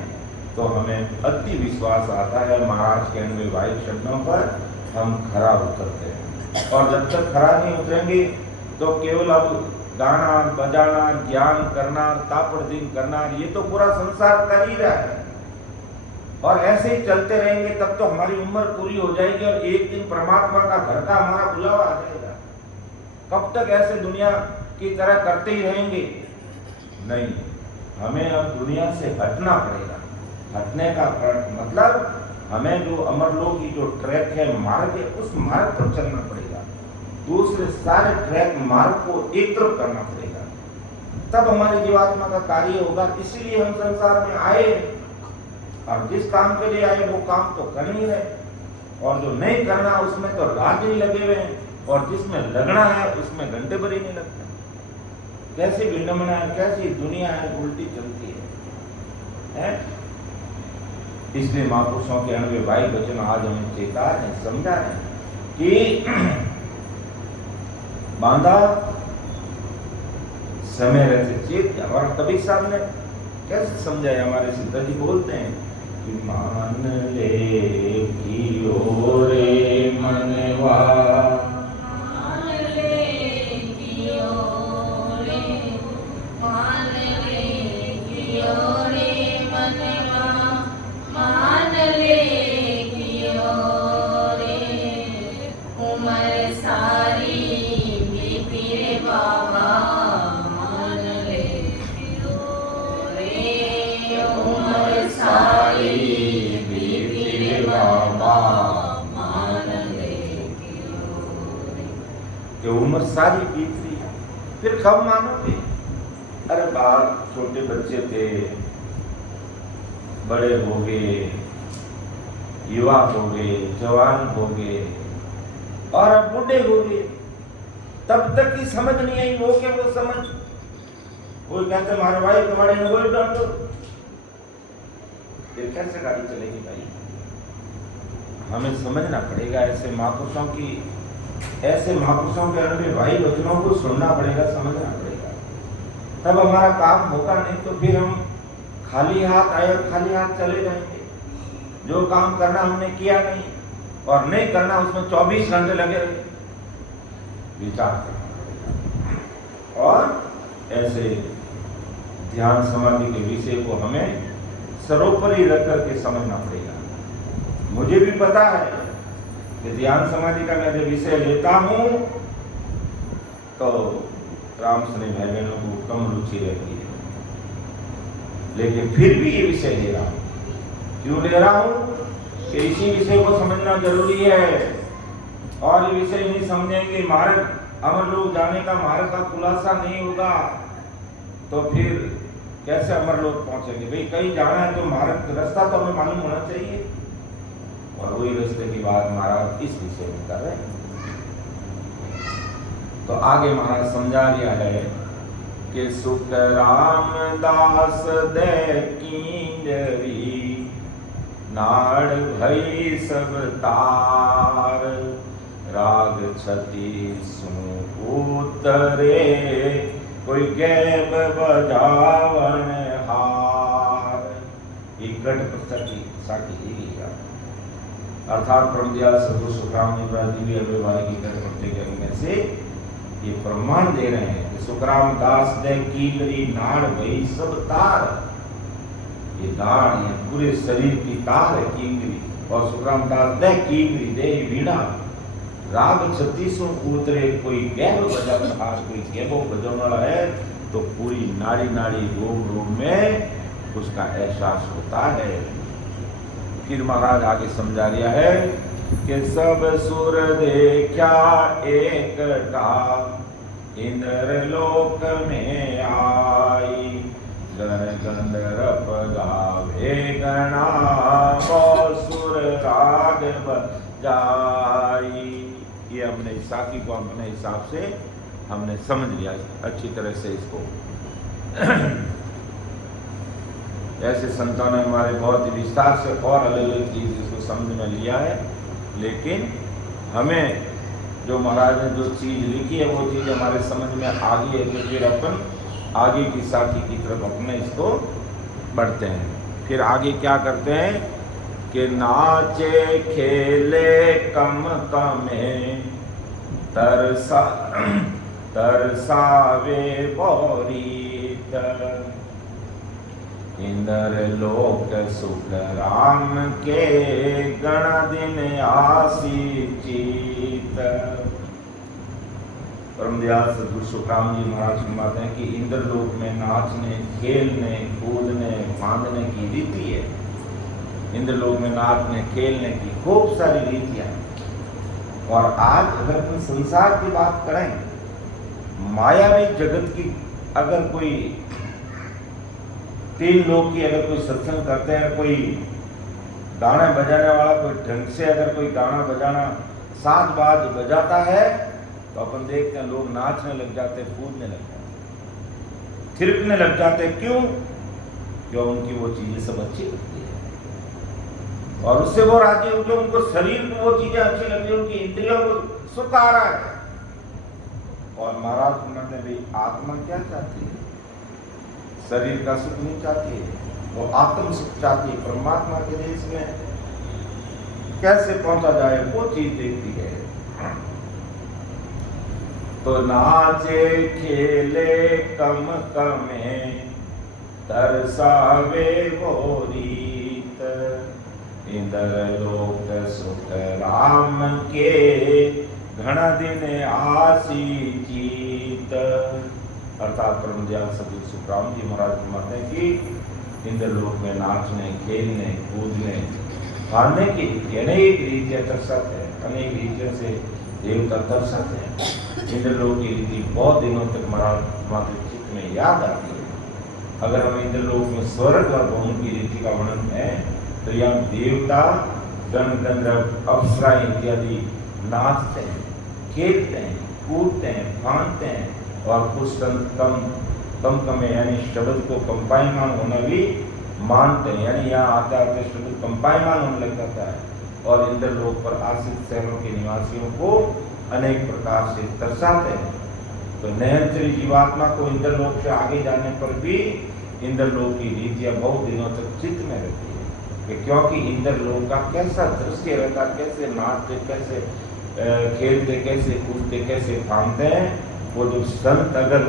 तो हमें अति विश्वास आता है महाराज के अनुवायिक शब्दों पर हम खरा उतरते हैं। और जब तक खरा नहीं उतरेंगे तो केवल अब गाना बजाना, ज्ञान करना, तापड़ दिन करना, ये तो पूरा संसार कर ही रहा है। और ऐसे ही चलते रहेंगे तब तो हमारी उम्र पूरी हो जाएगी और एक दिन परमात्मा का घर का हमारा बुलावा आ जाएगा। कब तक ऐसे दुनिया की तरह करते ही रहेंगे? नहीं, हमें अब दुनिया से हटना पड़ेगा। हटने का मतलब हमें जो अमरलोक की जो ट्रैक है, मार्ग है, उस मार्ग पर चलना पड़ेगा। दूसरे सारे ट्रैक मार्ग को एक तरफ करना पड़ेगा, तब हमारी जीवात्मा का कार्य होगा। इसीलिए हम संसार में आए और जिस काम के लिए आए वो काम तो कर नहीं रहे, और जो नहीं करना उसमें तो रात ही लगे हुए हैं, और जिसमें लगना है उसमें घंटे भर ही नहीं लगते। कैसी विडंबना है, कैसी दुनिया है, उल्टी चलती है? इसलिए महापुरुषों के अनुभवी वचन आज हमें चेता है, समझा है कि बांधा समय रहते चेत। हमारा कबीर साहब ने कैसे समझाया, हमारे सिद्धा जी बोलते हैं कि मान ले कि ओरे मनवा, मान ले कि ओरे, मान ले कि ओरे मनवा, मान ले कि ओरे, उम्र सारी बीती रे बाबा, मान ले कि ओरे, उम्र सारी बीती रे बाबा, मान ले कि ओरे। कि उम्र सारी बीत रही है, फिर कब मानोगे? अरे बाप, छोटे बच्चे थे, बड़े हो गए, युवा हो गए, जवान हो गए और अब बूढ़े हो गए, तब तक की समझ नहीं आई। वो क्या वो समझ, वो कहते हमारे भाई तुम्हारे में वही डांटो, फिर कैसे गाड़ी चलेगी भाई? हमें समझना पड़ेगा ऐसे महापुरुषों की, ऐसे महापुरुषों के अनुभवी भाई वचनों को सुनना पड़ेगा, समझना पड़ेगा, तब हमारा काम होगा। नहीं तो फिर हम खाली हाथ आए और खाली हाथ चले जाएंगे। जो काम करना हमने किया नहीं और नहीं करना, उसमें 24 घंटे लगे रहे। विचार करना और ऐसे ध्यान समाधि के विषय को हमें सर्वोपरि रख करके समझना पड़ेगा। मुझे भी पता है कि ध्यान समाधि का मैं जब विषय लेता हूं तो राम स्नेह भाई बहनों को कम रुचि रहती है, लेकिन फिर भी ये विषय ले रहा हूं। क्यों ले रहा हूं? कि इसी विषय को समझना जरूरी है, और ये विषय नहीं समझेंगे, मार्ग अमर लोग जाने का मार्ग का खुलासा नहीं होगा, तो फिर कैसे अमर लोग पहुंचेंगे? भाई कहीं जाना है तो मार्ग रास्ता तो हमें मालूम होना चाहिए, और वही रास्ते की बात महाराज इस विषय में कर रहे हैं। तो आगे महाराज समझा दिया है कि सुख रामदास दे कींजरी, नाड़ भई सब तार, राग छति सु उतरे, कोई गैब बजावन हार। ये गढ़ प्रसकी साकी दी गई, अर्थात प्रमदिया सदु सुखराम इब्राहिमी अभिवादी की गढ़ प्रत्यय के अंग में से ये प्रमाण दे रहे हैं कि सुखराम दास दे कीलरी नाड़ भई सब तार। ये नाड़, ये पूरे शरीर की तार है कींगरी, और सुखराम दास दे कीलरी दे वीणा, राग 36 उतरे, कोई गैब बजावन हार, कोई गैबो बजाने वाला है तो पूरी नाड़ी नाड़ी रोम रोम में उसका एहसास होता है। फिर महाराज आगे समझा दिया है कि सब सुर देखा एकटा, इंद्र लोक में आई, गण गंधर्व गावे गणा, सुर राग बजाई। ये हमने साकी को अपने हिसाब से हमने समझ लिया अच्छी तरह से इसको। ऐसे संतों ने हमारे बहुत ही विस्तार से और अलग अलग चीज इसको समझ में लिया है, लेकिन हमें जो महाराज ने जो चीज लिखी है वो चीज हमारे समझ में आ गई है, तो फिर अपन आगे की साथी की तरफ अपने इसको बढ़ते हैं। फिर आगे क्या करते हैं कि नाचे खेले कम कमे, तरसावे बोरीत, इंद्र लोक सुख राम के, गण दिन आसी चीत। परमदयाल सद्गुरु सुखराम जी महाराज फरमाते हैं कि इंद्र लोक में नाचने, खेलने, कूदने, फांदने की रीति है। इंद्र लोक में नाचने, खेलने की खूब सारी रीतियां। और आज अगर हम संसार की बात करें, मायावी जगत की, अगर कोई 3 लोग की अगर कोई सत्संग करते हैं, कोई गाना बजाने वाला कोई ढंग से अगर कोई गाना बजाना साज बाज बजाता है तो अपन देखते हैं लोग नाचने लग जाते, कूदने लग जाते, थिरकने लग जाते। क्यों? क्यों उनकी वो चीजें सब अच्छी लगती है और उससे वो राजी हो, जो उनको शरीर को वो चीजें अच्छी लगती है, उनकी इंद्रियों को सुख आ रहा है और महाराज कहते हैं भाई आत्मा क्या चाहती है? शरीर का सुख नहीं चाहती है, वो आत्म सुख चाहती है। परमात्मा के देश में कैसे पहुंचा जाए वो चीज देखती है। तो नाचे खेले कम कमे तरसावे वो रीत, इंद्र लोक सुख राम के घण दिन आसी जीत। अर्थात परमदयाल सदगुरु सुखराम जी महाराज फरमाते हैं कि इंद्र लोक में नाचने खेलने कूदने खाने की अनेक रीतियां तरसत है, अनेक रीतियों से देवता तरसत है। इंद्र लोक की रीति बहुत दिनों तक महाराज हमारे चित्त में याद आती है। अगर हम इंद्र लोक में स्वर्ग और भवन की रीति का वर्णन है तो यहाँ देवता गण गंधर्व अप्सरा इत्यादि नाचते हैं, खेलते हैं, कूदते हैं, फांदते हैं और कुछ कम यानी शब्द को कंपायमान होना भी मानते हैं। यानी यहाँ आते आते शब्द कंपायमान होने लग जाता है और इंद्र लोक पर आश्रित शहरों के निवासियों को अनेक प्रकार से दर्शाते हैं। तो नयनचरी जीवात्मा को इंद्र लोक से आगे जाने पर भी इंद्र लोक की रीतियां बहुत दिनों तक चित्त में रहती है, क्योंकि इंद्र लोक का कैसा दृश्य रहता, कैसे नाचते, कैसे खेलते, कैसे कूदते, कैसे फांदते हैं। वो जो संत अगर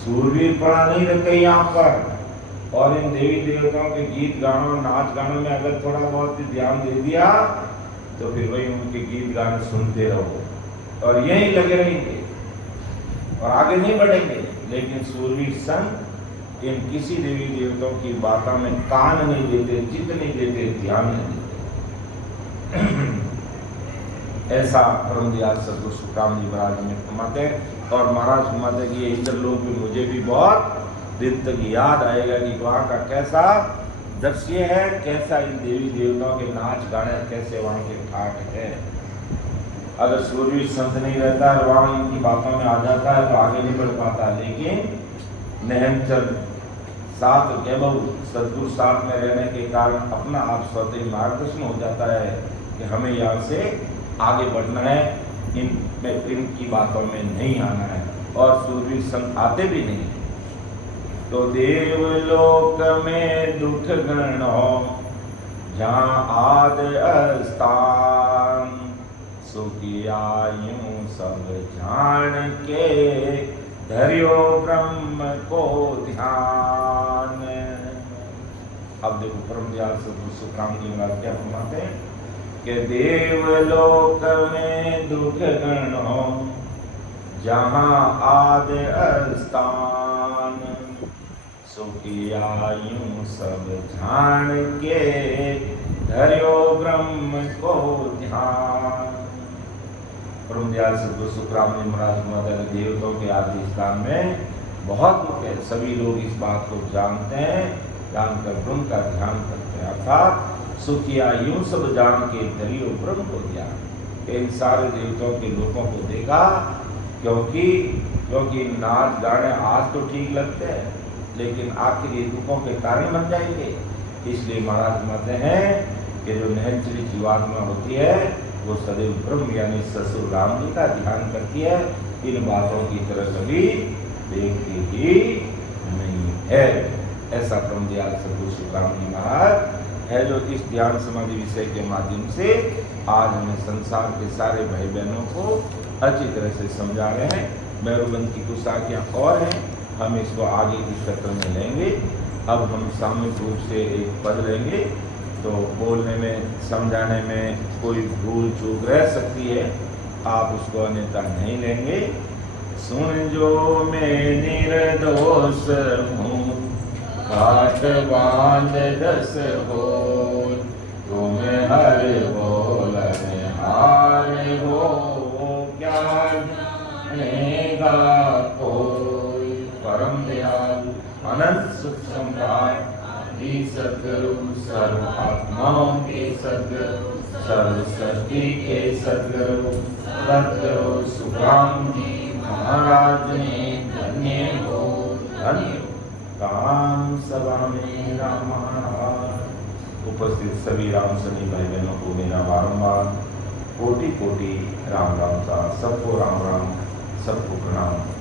सूरवीर पड़ा नहीं रखे यहाँ पर और इन देवी देवताओं के गीत गानों नाच गानों में अगर थोड़ा बहुत भी ध्यान दे दिया तो फिर वही उनके गीत गाने सुनते रहो और यही लगे रहेंगे और आगे नहीं बढ़ेंगे। लेकिन सूरवीर संत इन किसी देवी देवताओं की बातों में कान नहीं देते, चित्त नहीं देते, ध्यान नहीं देते। ऐसा परमदयाल सदगुरु सुखराम जी महाराज ने फरमाते हैं। और महाराज फरमाते कि ये इंद्र लोक में मुझे भी बहुत दिन तक याद आएगा कि वहाँ का कैसा दृश्य है, कैसा इन देवी देवताओं के नाच गाने, कैसे वहाँ के ठाट है। अगर सूरवीर संत नहीं रहता है वहाँ इनकी बातों में आ जाता है तो आगे नहीं बढ़ पाता। लेकिन नहनचर साथ वैभव सदगुरु साथ में रहने के कारण अपना आप स्वतः मार्गदर्शन हो जाता है कि हमें यहाँ से आगे बढ़ना है, इनकी बातों में नहीं आना है और सूरवीर संत आते भी नहीं। तो देवलोक में दुख गणो जहाँ आद स्थान, सुखियायूं सब जान के धरियो ब्रह्म को ध्यान। अब देखो परमदयाल सदगुरु सुखराम जी महाराज क्या फरमाते हैं कि देवलोक में दुख गणो जहाँ आद स्थान, सुखियायूं सब जान के धरियो ब्रह्म को ध्यान। परमदयाल सदगुरु सुखराम जी महाराज मदन देवताओं के आदि स्थान में बहुत दुख है। सभी लोग इस बात को जानते हैं, जानकर ब्रह्म का ध्यान करते हैं। अर्थात सुखिया यूं सब जान के धरियो ब्रह्म को ध्यान। इन सारे देवताओं के लोगों को देखा क्योंकि नाच गाने आज तो ठीक लगते हैं लेकिन आखिर ये दुखों के कारण बन जाएंगे। इसलिए महाराज कहते हैं कि जो नहनचरी जीवात्मा होती है वो सदैव ब्रह्म यानी ससुर राम जी का ध्यान करती है, इन बातों की तरह कभी देखती ही नहीं है। ऐसा परमदयाल सदगुरु सुखराम जी महाराज है जो इस ध्यान समाधि विषय के माध्यम से आज हमें संसार के सारे भाई बहनों को अच्छी तरह से समझा रहे हैं। मैरूबंद की कुछ आज्ञा और हैं, हम इसको आगे की सत्र में लेंगे। अब हम सामूहिक रूप से एक पद लेंगे तो बोलने में समझाने में कोई भूल चूक रह सकती है, आप उसको अन्यथा नहीं लेंगे। सुन जो मैं निर्दोष हूँ काट बांध दस हो, तुम हर बोलन हार हो क्या जानेगा कोई। परम दयालु अनंत सुख सम्राट आदि सद्गुरु सर्व आत्माओं के सद्गुरु सर्व सृष्टि के सद्गुरु सद्गुरु सुखराम जी महाराज ने धन्य हो धन्य काम सभा में राम। उपस्थित सभी राम सभी भाई बहनों को मेरा बारंबार कोटि कोटि राम राम सा। सबको राम राम, सबको प्रणाम।